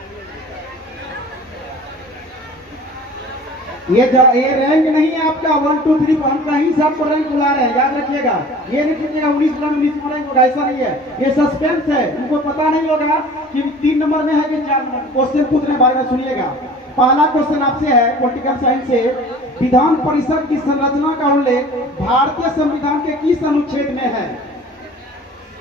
ये रैंक नहीं है आपका 1 2 3, हम कहीं से आपको रैंक बुला रहे हैं, याद रखिएगा। ये नहीं सोचिएगा 19 रैंक होगा, ऐसा नहीं है। ये सस्पेंस है, उनको पता नहीं होगा कि 3 नंबर में है कि 4 नंबर। क्वेश्चन पूछने बारे में सुनिएगा। पहला क्वेश्चन आपसे है पॉलिटिकल साइंस से, विधान परिषद की संरचना का उल्लेख भारतीय संविधान के किस अनुच्छेद में है?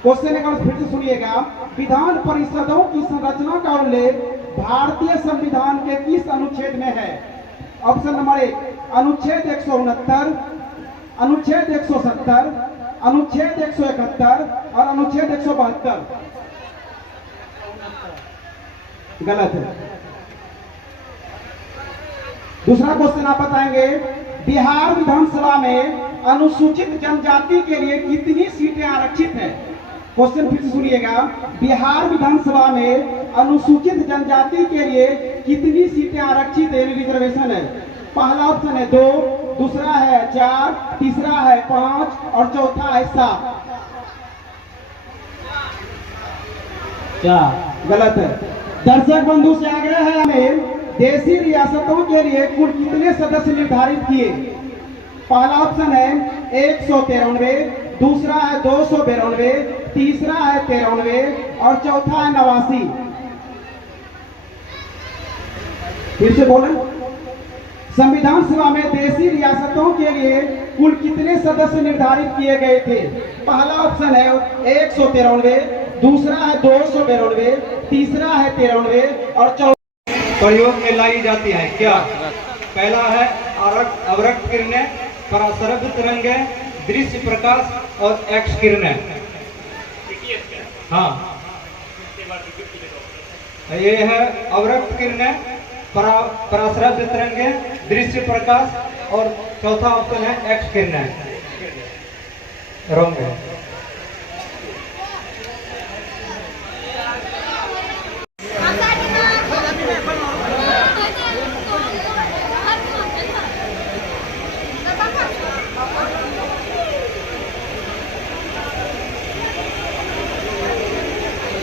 क्वेश्चन एक बार फिर से सुनिएगा। विधान परिषदों की संरचना का उल्लेख भारतीय संविधान के किस अनुच्छेद में है? ऑप्शन नंबर 1 अनुच्छेद 169, अनुच्छेद 170, अनुच्छेद 171 और अनुच्छेद 172। गलत है। दूसरा क्वेश्चन आप बताएंगे, बिहार विधानसभा में अनुसूचित जनजाति के लिए कितनी सीटें आरक्षित हैं? क्वेश्चन फिर सुनिएगा। बिहार विधानसभा में अनुसूचित जनजाति के लिए कितनी सीटें आरक्षित है, रिजर्वेशन है? पहला ऑप्शन है 2, दूसरा है 4, तीसरा है 5 और चौथा है 7। क्या? गलत है। दर्शक बंधु से आग्रह है, हमें देशी रियासतों के लिए कुल कितने सदस्य निर्धारित किए? पहला ऑप्शन है 193, दूसरा है 292, तीसरा है 93 और चौथा है 89। फिर से बोलें, संविधान सभा में देशी रियासतों के लिए कुल कितने सदस्य निर्धारित किए गए थे? पहला ऑप्शन है 193, दूसरा है 292, तीसरा है 93 और चौथा प्रयोग में लाई जाती है क्या? पहला है अवरक्त किरणें, परासरभ तरंगें, दृश्य प्रकाश और एक्स किरणें। हाँ, ये है अवरक्त किरणें, परासरभ तरंगें, दृश्य प्रकाश और चौथा ऑप्शन है एक्स किरणें। रॉन्ग है।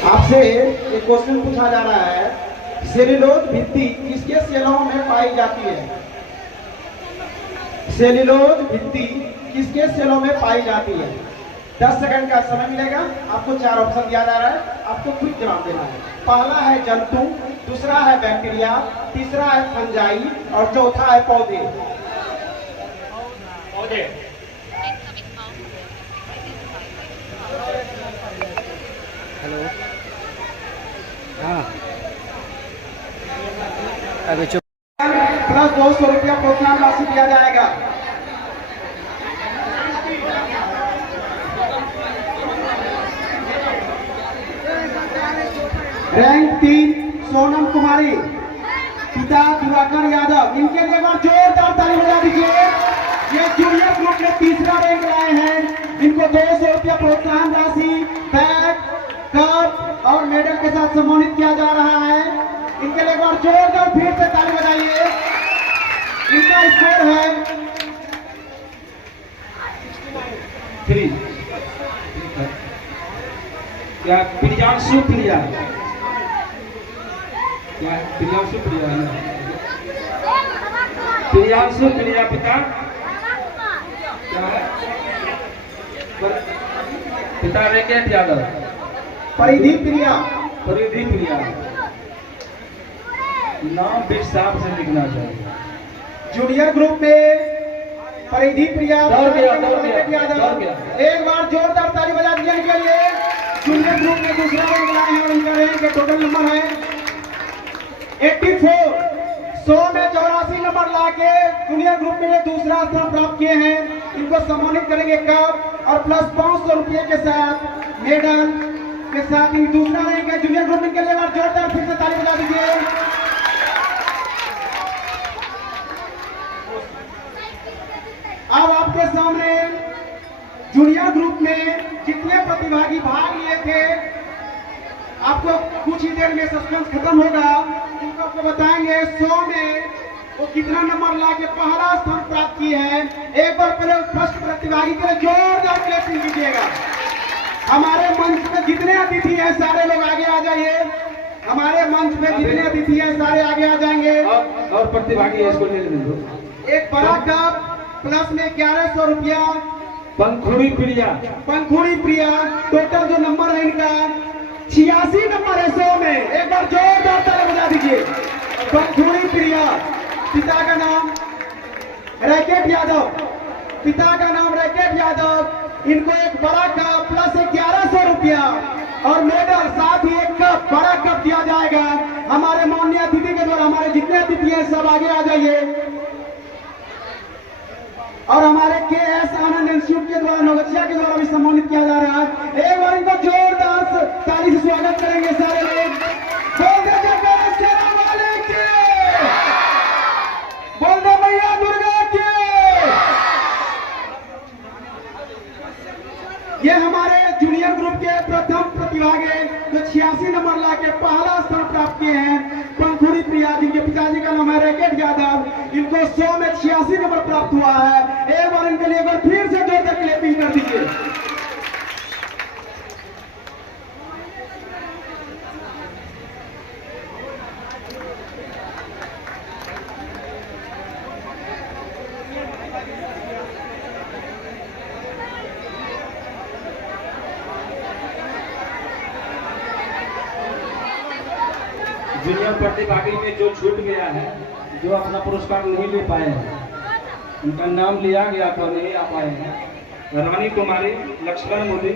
आपसे एक क्वेश्चन पूछा जा रहा है, सेल्यूलोज भित्ति किसके सेलों में पाई जाती है? सेल्यूलोज भित्ति किसके सेलों में पाई जाती है? 10 सेकंड का समय मिलेगा। आपको 4 ऑप्शन दिया जा रहा है, आपको खुद जवाब देना है। पहला है जंतु, दूसरा है बैक्टीरिया, तीसरा है फंजाई और चौथा है पौधे। हेलो, हाँ, अभी चुप। प्लस 200 रुपया प्रोत्साहन राशि दिया जाएगा। रैंक 3 सोनम कुमारी, पिता दिवाकर यादव। इनके लिए एक बार जोरदार ताली बजा दीजिए। ये जूनियर ग्रुप में तीसरा रैंक लाए हैं। इनको 200 रुपया प्रोत्साहन राशि, बैग, कप और मेडल के साथ सम्मानित किया जा रहा है। इनके लिए एक बार जोरदार फिर से ताली बजाइए। इनका स्कोर है 3। क्या प्रियांशु प्रिया? क्या प्रियांशु प्रिया है? प्रियांशु प्रिया पिता क्या है? पिता रेकेट यादव। परिधि प्रिया। परिधि प्रिया। नाम भी साफ से लिखना चाहिए। जूनियर ग्रुप में परिधि प्रिया। दौड़ गया। एक बार जोरदार ताली बजा दिया इनके लिए। जूनियर ग्रुप में दूसरा रैंक लाए हैं और इनका रैंक टोटल नंबर है 84। 100 में 84 नंबर लाके जूनियर ग्रुप में ये दूसरा स्थान प्राप्त किए हैं। इनको सम्मानित करेंगे कप और प्लस 500 रुपये के साथ मेडल के साथ। इन दूसरा रैंक है जूनियर ग्रुप में। के लिए जोरदार फिर से ताली बजा दीजिए। अब आपके सामने जूनियर ग्रुप में जितने प्रतिभागी भाग लिए थे, आपको कुछ ही देर में सस्पेंस खत्म होगा। इनको आपको बताएंगे 100 में वो कितना नंबर लाके पहला स्थान प्राप्त किए हैं। एक बार पहले फर्स्ट प्रतिभागी के लिए जोरदार क्लैपिंग कीजिएगा। हमारे मंच में जितने अतिथि हैं सारे लोग आगे आ जाइए। हमारे मंच में जितने अतिथि हैं सारे आगे आ जाएंगे। और प्रतिभागी इसको ले लीजिए। एक बड़ा कप प्लस में 1100 रुपया। पंखुड़ी प्रिया। पंखुड़ी प्रिया। टोटल जो नंबर है इनका 86 नंबर है 100 में। एक बार जोरदार ताली बजा दीजिए। पंखुड़ी प्रिया। पिता का नाम रैकेट यादव। पिता का नाम रैकेट यादव। इनको एक बड़ा कप प्लस 1100 रुपया और मेडल, साथ ही एक कप, बड़ा कप दिया जाएगा हमारे माननीय अतिथि के द्वारा। हमारे जितने अतिथि हैं सब आगे आ जाइए। और हमारे KS आनंद इंस्टीट्यूट के द्वारा, नवगछिया के द्वारा भी सम्मानित किया जा रहा है। एक बार इनको जोरदार ताली से स्वागत करेंगे सारे लोग। बोल दे जयकारा शेरा वाले की, बोल दे मैया दुर्गा की। ये हमारे जूनियर ग्रुप के प्रथम प्रतिभागी जो 86 नंबर लाके पहला स्थान प्राप्त किए हैं, पंखुड़ी प्रिया, जिनके पिताजी का नाम है रैकेट यादव। इनको 100 में 86 नंबर प्राप्त हुआ है। एक बार इनके लिए एक बार फिर से जोरदार क्लैपिंग कर दीजिए। जूनियर प्रतिभागी में जो छूट गया है, जो अपना पुरस्कार नहीं ले पाए हैं, उनका नाम लिया गया तो नहीं आ पाए हैं। रानी कुमारी, लक्ष्मण मोदी,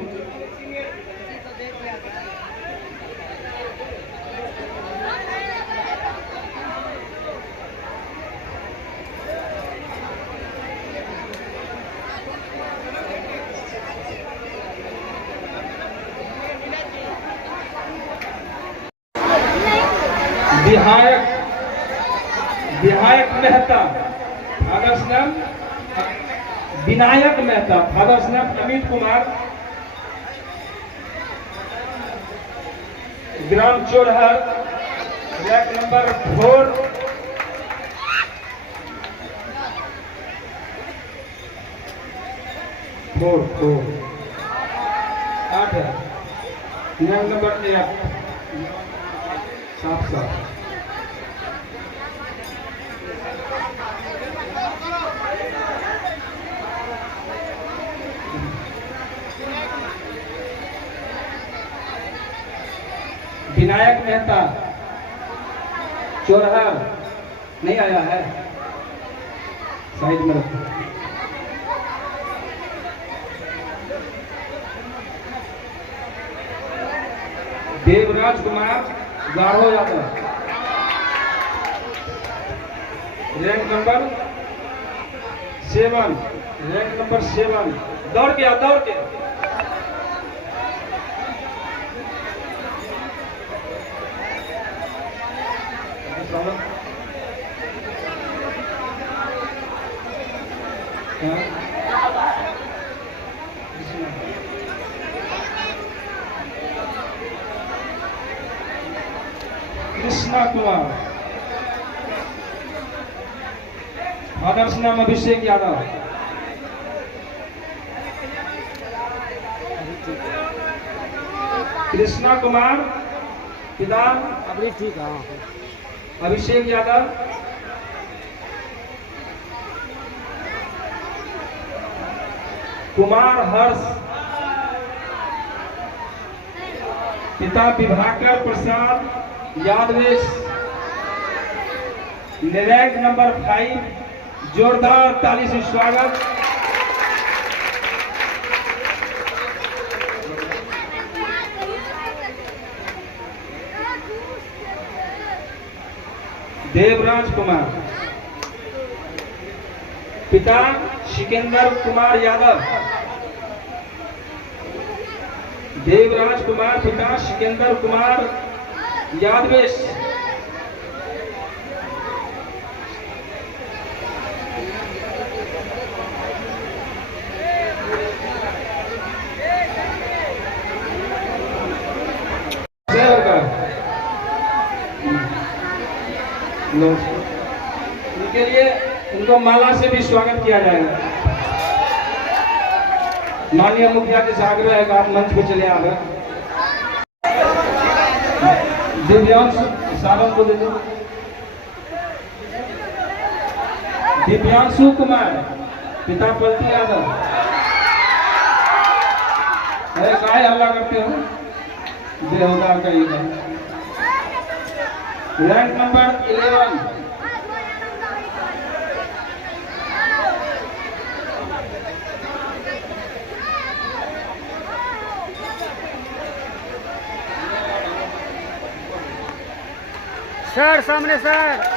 विनायक मेहता, फादर्स नाम विनायक मेहता, फादर्स नाम अमित कुमार, ग्राम चोरहर, रैक नंबर 4, आठ है, रैक नंबर 1, साफ विनायक मेहता चोरहर नहीं आया है, साइड में रखो। Devraj Kumar Gadho Yadav, rank number 7, rank number 7, दौड़ के कृष्णा कुमार, फादर्स नाम अभिषेक यादव, कृष्णा कुमार, पिता अभी ठीक है। अभिषेक यादव, कुमार हर्ष, पिता विभाकर प्रसाद यादवेश, रैंक नंबर 5। जोरदार ताली से स्वागत। देवराज कुमार, पिता सिकंदर कुमार यादव। देवराज कुमार, पिता सिकंदर कुमार यादवेश। उनके लिए उनको माला से भी स्वागत किया जाएगा। माननीय मुखिया जी से आग्रह है कि आप मंच पे चले आ गए। दिव्यांशु सावन को दे दो। दिव्यांशु कुमार, पिता पलती यादव। अरे काहे हल्ला करते हो? देवदार कहिएगा। Rank number 11। सर सामने सर।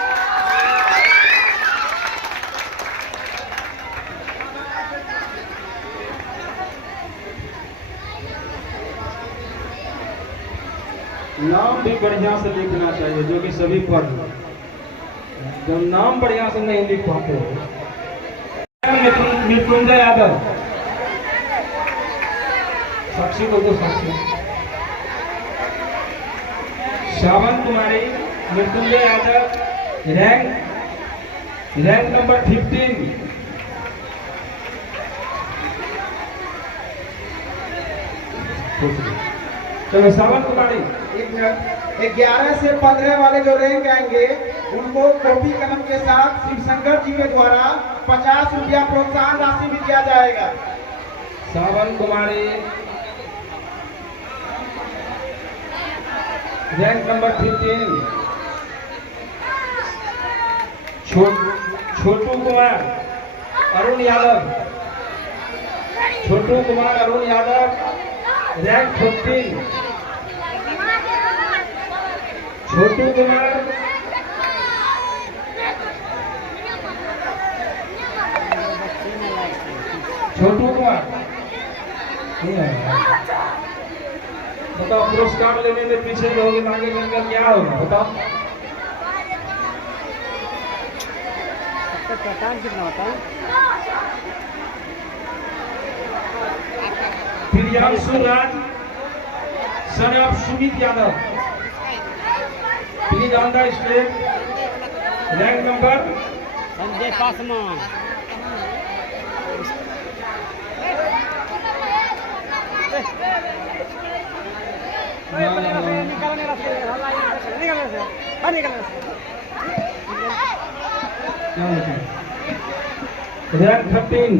नाम भी बढ़िया से लिखना चाहिए, जो कि सभी पढ़ लें। जब नाम बढ़िया से नहीं लिख पाते हो। मृत्युंजय यादव, साक्षी को दो साक्षी। श्रावण कुमारी, मृत्युंजय यादव, रैंक नंबर 15। चलो श्रावण कुमारी। 11 से 15 वाले जो रैंक आएंगे उनको कॉपी कलम के साथ शिव शंकर जी के द्वारा 50 रुपया प्रोत्साहन राशि भी दिया जाएगा। श्रावण कुमारी, रैंक नंबर 15। छोटू कुमार अरुण यादव, छोटू कुमार अरुण यादव, रैंक 15। छोटू कुमार, छोटू कुमार बताओ, पुरस्कार लेने में पीछे रहोगे, आगे चलकर क्या होगा बताओ? टाइम कितना होता है? Priyanshu Raj, son of Sumit Yadav, please on the stage. Rank number Sanjay Paswan. Rank 13।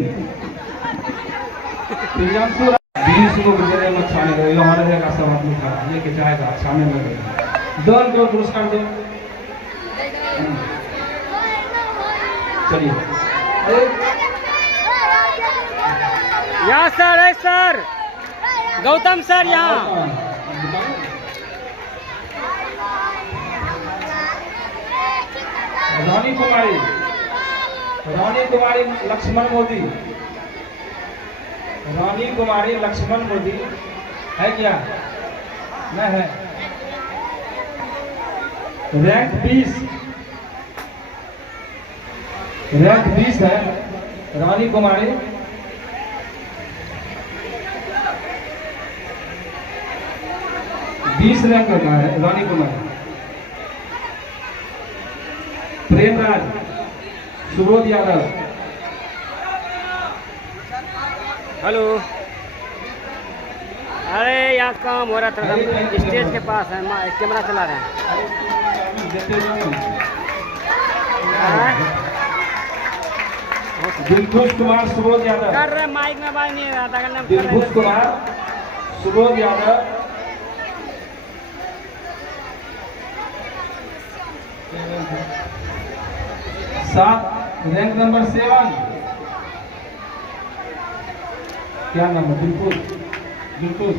Priyanshu Raj को गुजरे मत छाने दो, ये हमारे रहेगा सब आदमी खड़ा लेके जाएगा छाने में। दोनों को पुरस्कार दो। चलिए यहाँ सर है सर, गौतम सर यहाँ। रानी कुमारी, रानी कुमारी लक्ष्मण मोदी, रानी कुमारी लक्ष्मण मोदी है क्या? नहीं है। रैंक 20, रैंक 20 है रानी कुमारी। बीस रैंक का है रानी कुमारी। प्रेमराज, सुबोध यादव। हेलो, अरे यहाँ काम हो रहा था, हम स्टेज के पास है, कैमरा चला रहे हैं। दिलखुश कुमार सुबोध यादव। कर रहे माइक में आवाज नहीं आता करना। दिलखुश कुमार सुबोध यादव। सात रैंक नंबर 7। क्या नाम है? दिलखुश। दिलखुश।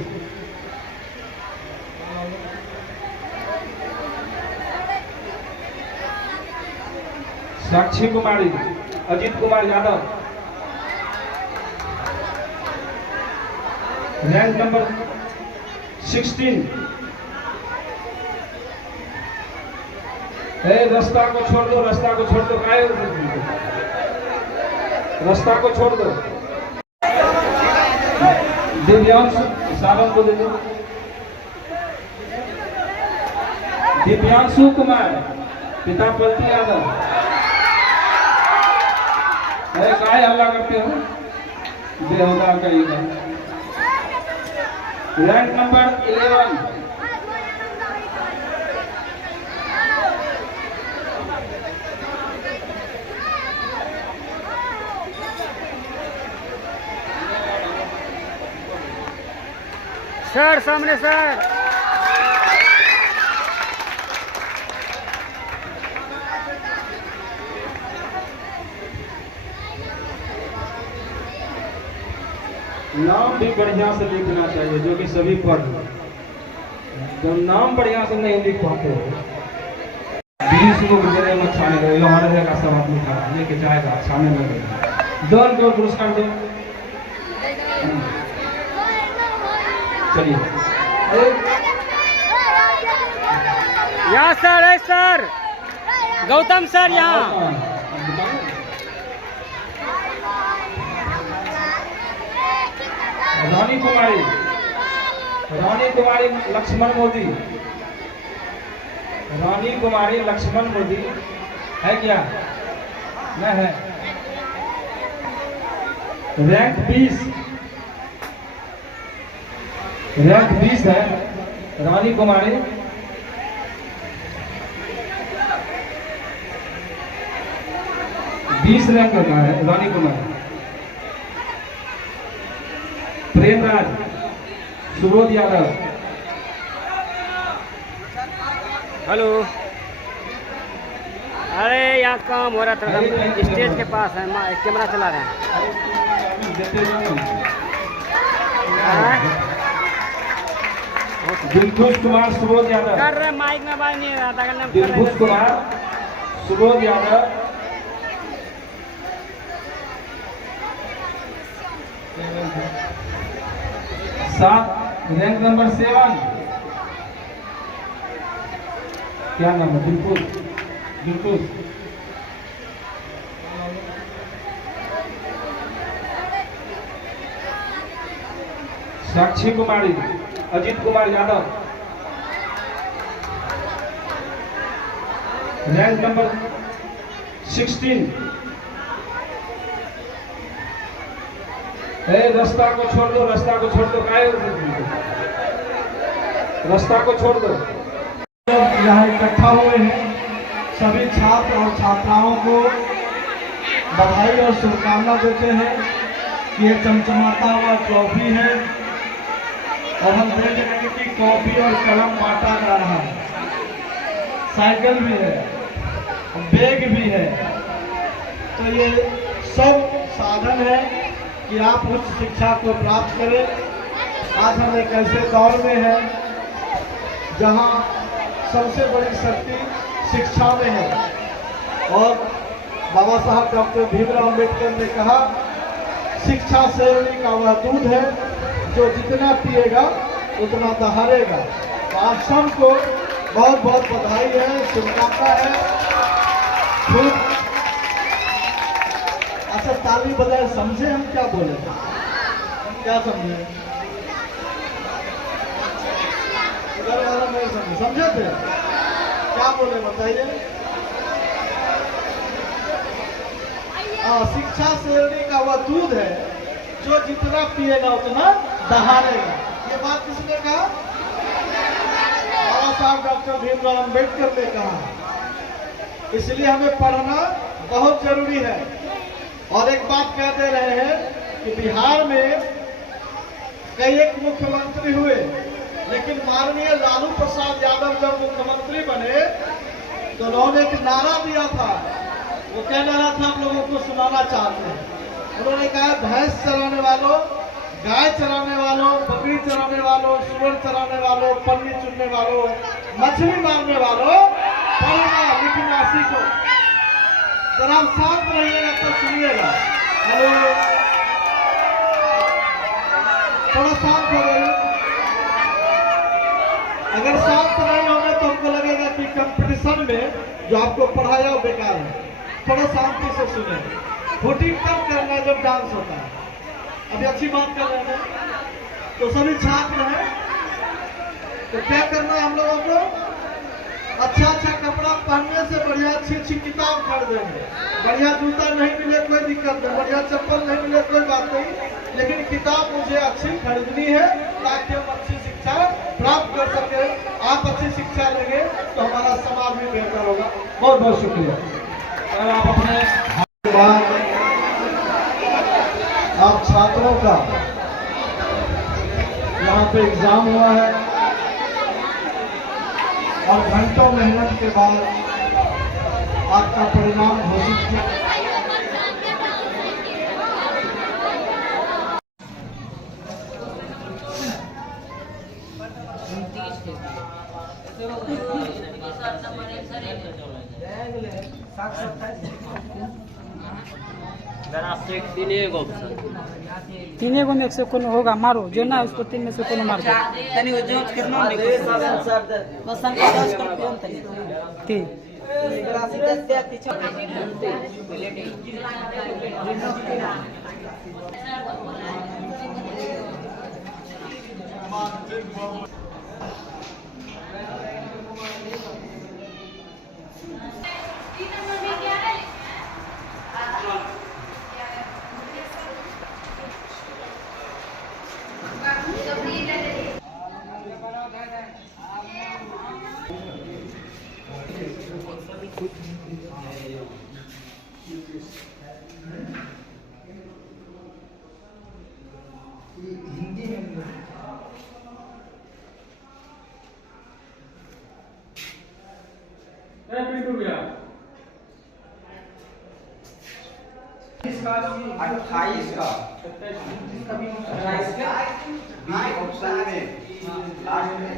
साक्षी कुमारी अजीत कुमार यादव। Rank number 16। रास्ता को छोड़ दो, रास्ता को छोड़ दो, काय रास्ता को छोड़ दो। दिव्यांशु सावन को दे दो। दिव्यांशु कुमार पिता पति यादव। काय हल्ला करते हो? बेहुदा कहिएगा। Rank number 11। सर सामने सर। नाम भी बढ़िया से लिखना चाहिए, जो कि सभी पढ़ लो। जब नाम बढ़िया से नहीं लिख पाते हो, 20 लोग मेरे में छाने गए, हमारे रहेगा सब आदमी खड़ा लेके जाएगा सामने में दौड़ को पुरस्कार दो। चलिए यहाँ सर है सर, गौतम सर यहाँ। रानी कुमारी, रानी कुमारी लक्ष्मण मोदी। रानी कुमारी लक्ष्मण मोदी है क्या? नहीं है। रैंक 20। रैंक 20 है रानी कुमारी। रैंक का है रानी कुमारी। प्रेमराज सुबोध यादव। हेलो। अरे यहाँ काम हो रहा था, हम स्टेज के पास है, कैमरा चला रहे हैं। दिलखुश कुमार सुबोध यादव। कर रहे माइक में आवाज नहीं आता करना। दिलखुश कुमार सुबोध यादव। सात रैंक नंबर 7। क्या नाम है? दिलखुश। दिलखुश। साक्षी कुमारी अजीत कुमार यादव। Rank number 16। रास्ता को छोड़ दो, रास्ता को छोड़ दो, काय रास्ता को छोड़ दो। यहाँ इकट्ठा हुए हैं सभी छात्र और छात्राओं को बधाई और शुभकामना देते हैं कि ये चमचमाता हुआ ट्रॉफी है और हम देख रहे हैं कि कॉपी और कलम बांटा जा रहा है, साइकिल भी है, बैग भी है। तो ये सब साधन है कि आप उच्च शिक्षा को प्राप्त करें। आज हम एक ऐसे दौर में हैं जहां सबसे बड़ी शक्ति शिक्षा में है और बाबा साहब डॉक्टर भीमराव अम्बेडकर ने कहा, शिक्षा शेरनी का वह दूध है जो जितना पिएगा उतना दहाड़ेगा। तो आप सबको बहुत बहुत बधाई है, शुभकामना है। खूब अच्छा ताली बजाए। समझे हम क्या बोले? क्या समझे? इधर वाला नहीं समझे थे? क्या बोले बताइए? शिक्षा शेरनी का वह दूध है जो जितना पिएगा उतना दहाड़ेगा। ये बात किसने कहा? बाबा साहब डॉक्टर भीमराव अम्बेडकर ने कहा। इसलिए हमें पढ़ना बहुत जरूरी है। और एक बात कहते रहे हैं कि बिहार में कई एक मुख्यमंत्री हुए, लेकिन माननीय लालू प्रसाद यादव जब मुख्यमंत्री बने तो उन्होंने एक नारा दिया था। वो क्या नारा था, आप लोगों को सुनाना चाहते हैं। उन्होंने कहा, भैंस चराने वालों, गाय चराने वालों, बकरी चराने वालों, सुअर चराने वालों, पन्नी चुनने वालों, मछली मारने वालों, पढ़ना लिखना सीखो। जरा आप शांत रहिएगा तो सुनिएगा। हेलो, थोड़ा शांत हो गए। अगर शांत नहीं होंगे तो हमको लगेगा कि कंपटीशन में जो आपको पढ़ाया वो बेकार है। थोड़ा शांति से सुने। फुटिंग कब करना है जब डांस होता है। अभी अच्छी बात कर रहे हैं तो सभी छात्र हैं, तो क्या करना है हम लोगों को, अच्छा अच्छा कपड़ा पहनने से बढ़िया अच्छी अच्छी किताब खरीदेंगे। बढ़िया जूता नहीं मिले कोई दिक्कत नहीं, बढ़िया चप्पल नहीं मिले कोई बात नहीं, लेकिन किताब मुझे अच्छी खरीदनी है ताकि हम अच्छी शिक्षा प्राप्त कर सके। आप अच्छी शिक्षा लेंगे तो हमारा समाज भी बेहतर होगा। बहुत बहुत शुक्रिया। और आप अपने आप छात्रों का यहाँ पे एग्जाम हुआ है और घंटों मेहनत के बाद आपका परिणाम घोषित किया। तीन गो में से कोनो होगा मारो, जो ना उसको तीन में से कोनो मार दो। तनी वो जांच करना नहीं बस संख्या 10 कर पियो तनी ठीक ग्लास दे दे पिंटू भैया 28 का 28 का बी ऑप्शन में लास्ट में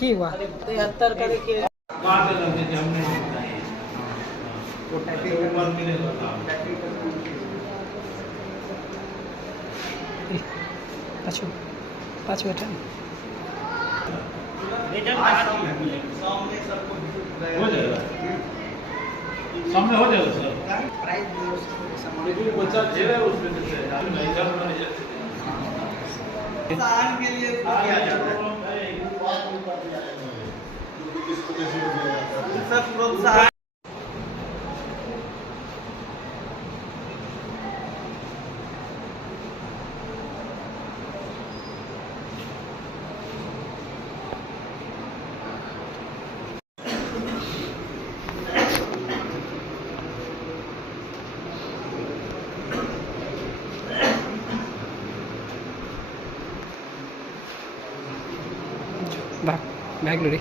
की हुआ 73 का देखिए पाछू पाछू बैठा हो जाएगा, सामने हो जाएगा सर। लेकिन बच्चा झेले उसमें के लिए आ जाता है सब प्रोत्साहन। बैग लो रे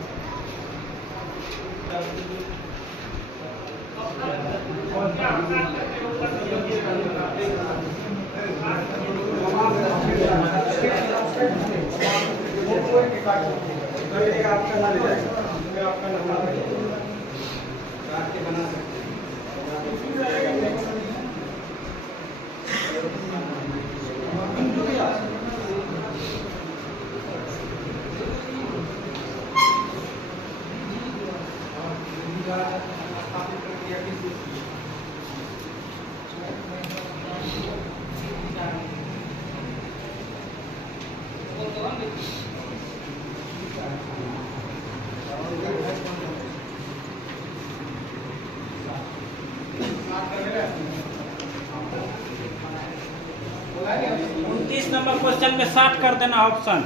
20 नंबर क्वेश्चन में 60 कर देना ऑप्शन।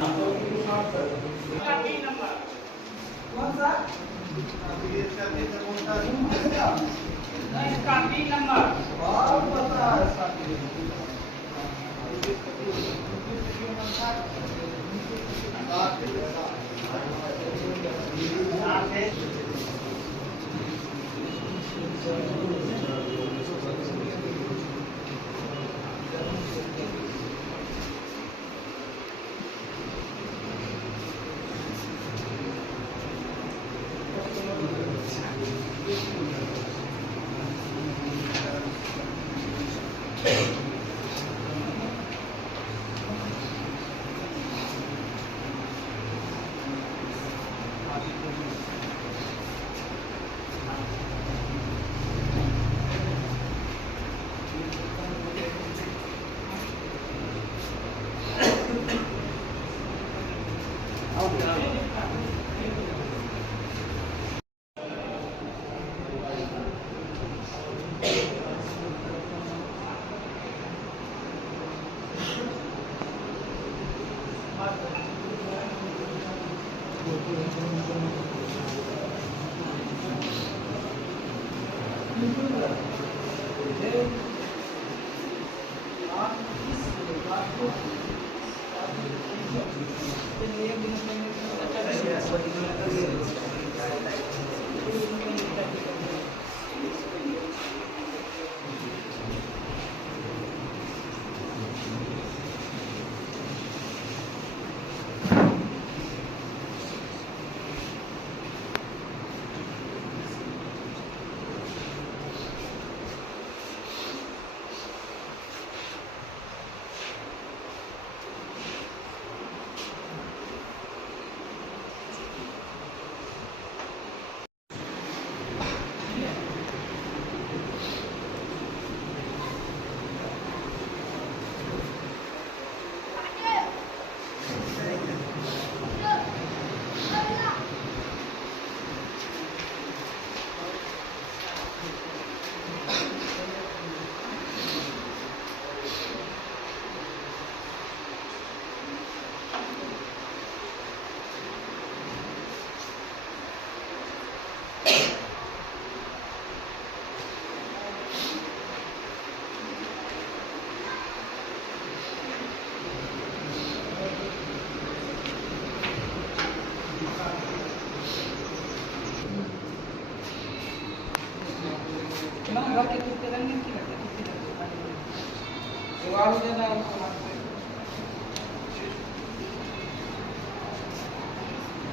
इसका बी नंबर।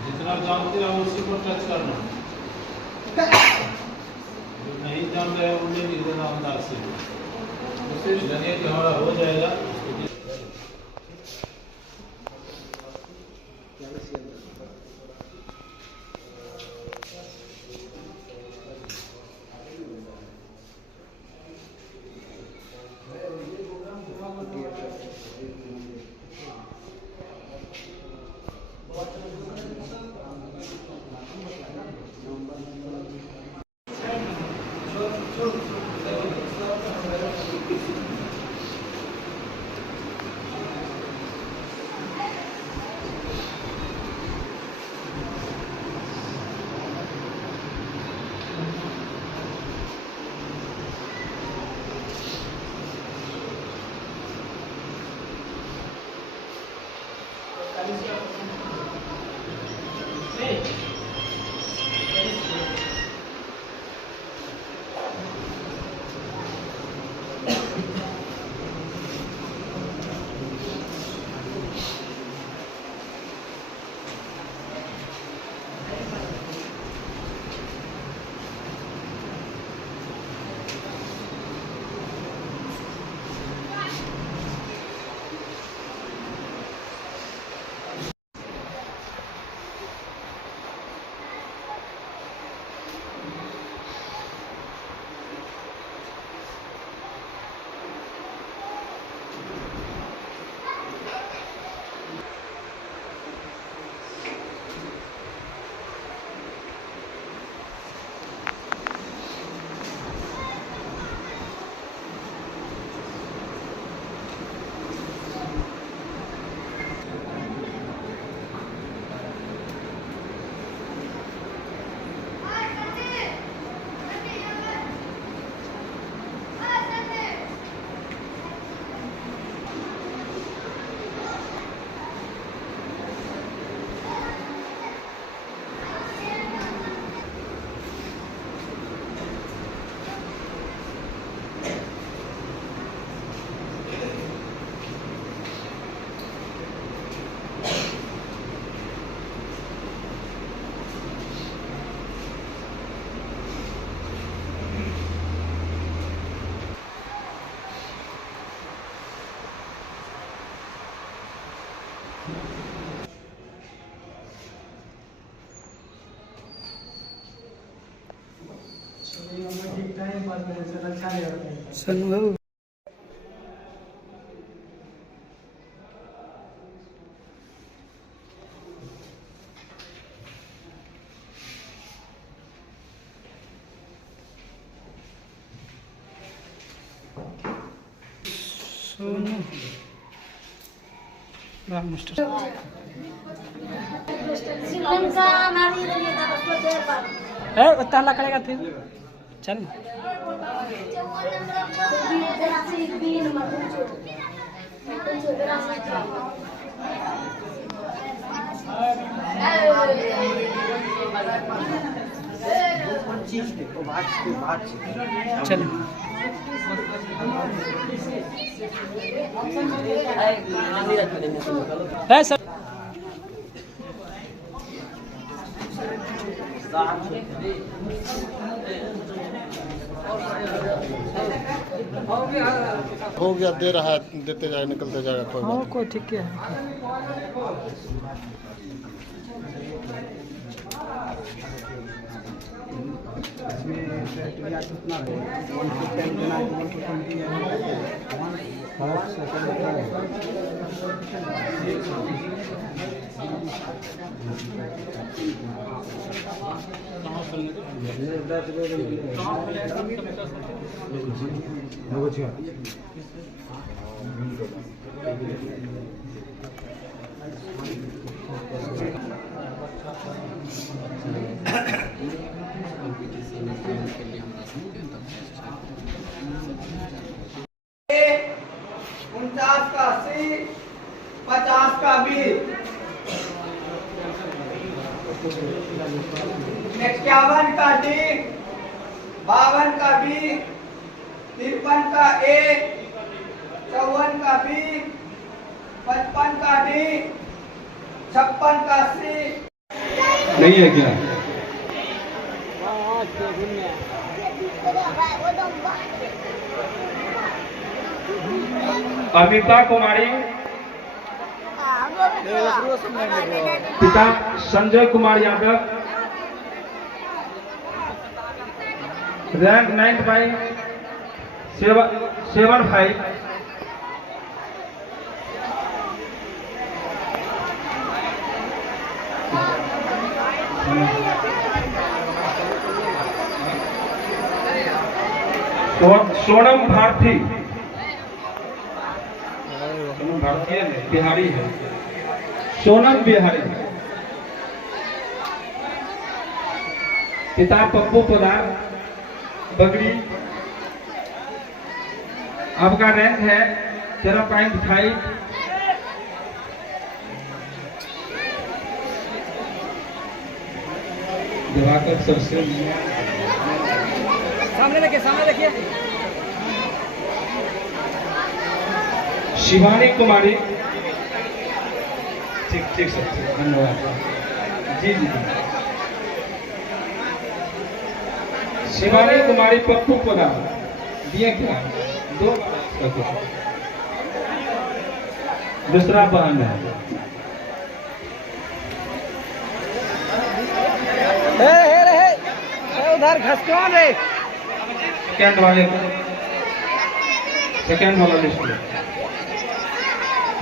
जितना जानते हो उसी को टच करना, जो नहीं जान रहे उन्हें भी देना अंदाज से, उससे भी जानिए कि हमारा हो जाएगा। सुनो उतना लकड़ेगा फिर चल चल सर हो गया, दे रहा है, देते जाए, निकलते जाएगा, कोई बात नहीं। कोई ठीक है। उनचास का 80, 50 का 20, 51 का D, 52 का B, 53 का A, 54 का B, 55 का D, 56 का C। नहीं है क्या? अमिता कुमारी, पिता संजय कुमार यादव, रैंक 9.75। सोनम भारती, भारतीय बिहारी है, सोनम बिहारी। पिता पप्पू पोदार बगड़ी। आपका रैंक है 13.5। दिवाकर सबसे सामने देखिए। शिवानी कुमारी, ठीक सर, धन्यवाद जी। शिवानी कुमारी पप्पू पोदा दिए क्या? 2 दूसरा बहन है। उधर घसकौन है? सेकंड वाला लिस्ट में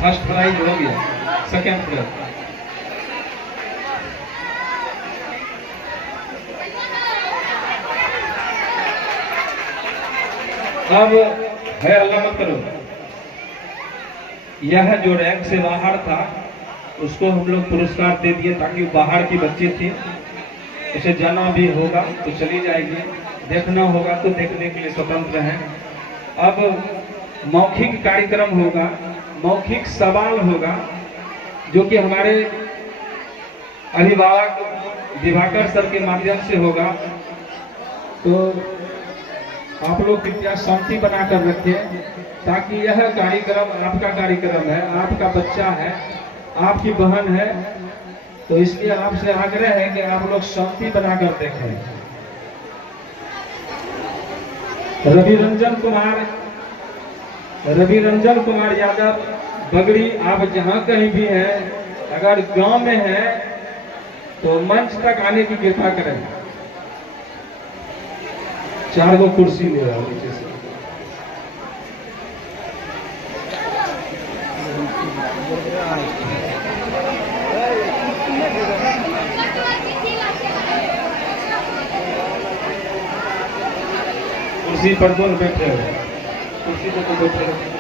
फर्स्ट प्राइज हो गया, सेकंड प्राइज। अब है, अल्लाह मत करो, यह जो रैंक से बाहर था उसको हम लोग पुरस्कार दे दिए, ताकि बाहर की बच्ची थी, उसे जाना भी होगा तो चली जाएगी, देखना होगा तो देखने के लिए स्वतंत्र हैं। अब मौखिक कार्यक्रम होगा, मौखिक सवाल होगा, जो कि हमारे अभिभावक दिवाकर सर के माध्यम से होगा। तो आप लोग कृपया शांति बनाकर रखें, ताकि यह कार्यक्रम आपका कार्यक्रम है, आपका बच्चा है, आपकी बहन है, तो इसलिए आपसे आग्रह है कि आप लोग शांति बनाकर देखें। रविरंजन कुमार यादव बगड़ी, आप जहां कहीं भी हैं, अगर गांव में हैं तो मंच तक आने की कृपा करें। 4 गो कुर्सी ले रहा नीचे से। कुर्सी पर कौन बैठे हो? कुर्सी पर तो बैठे हो।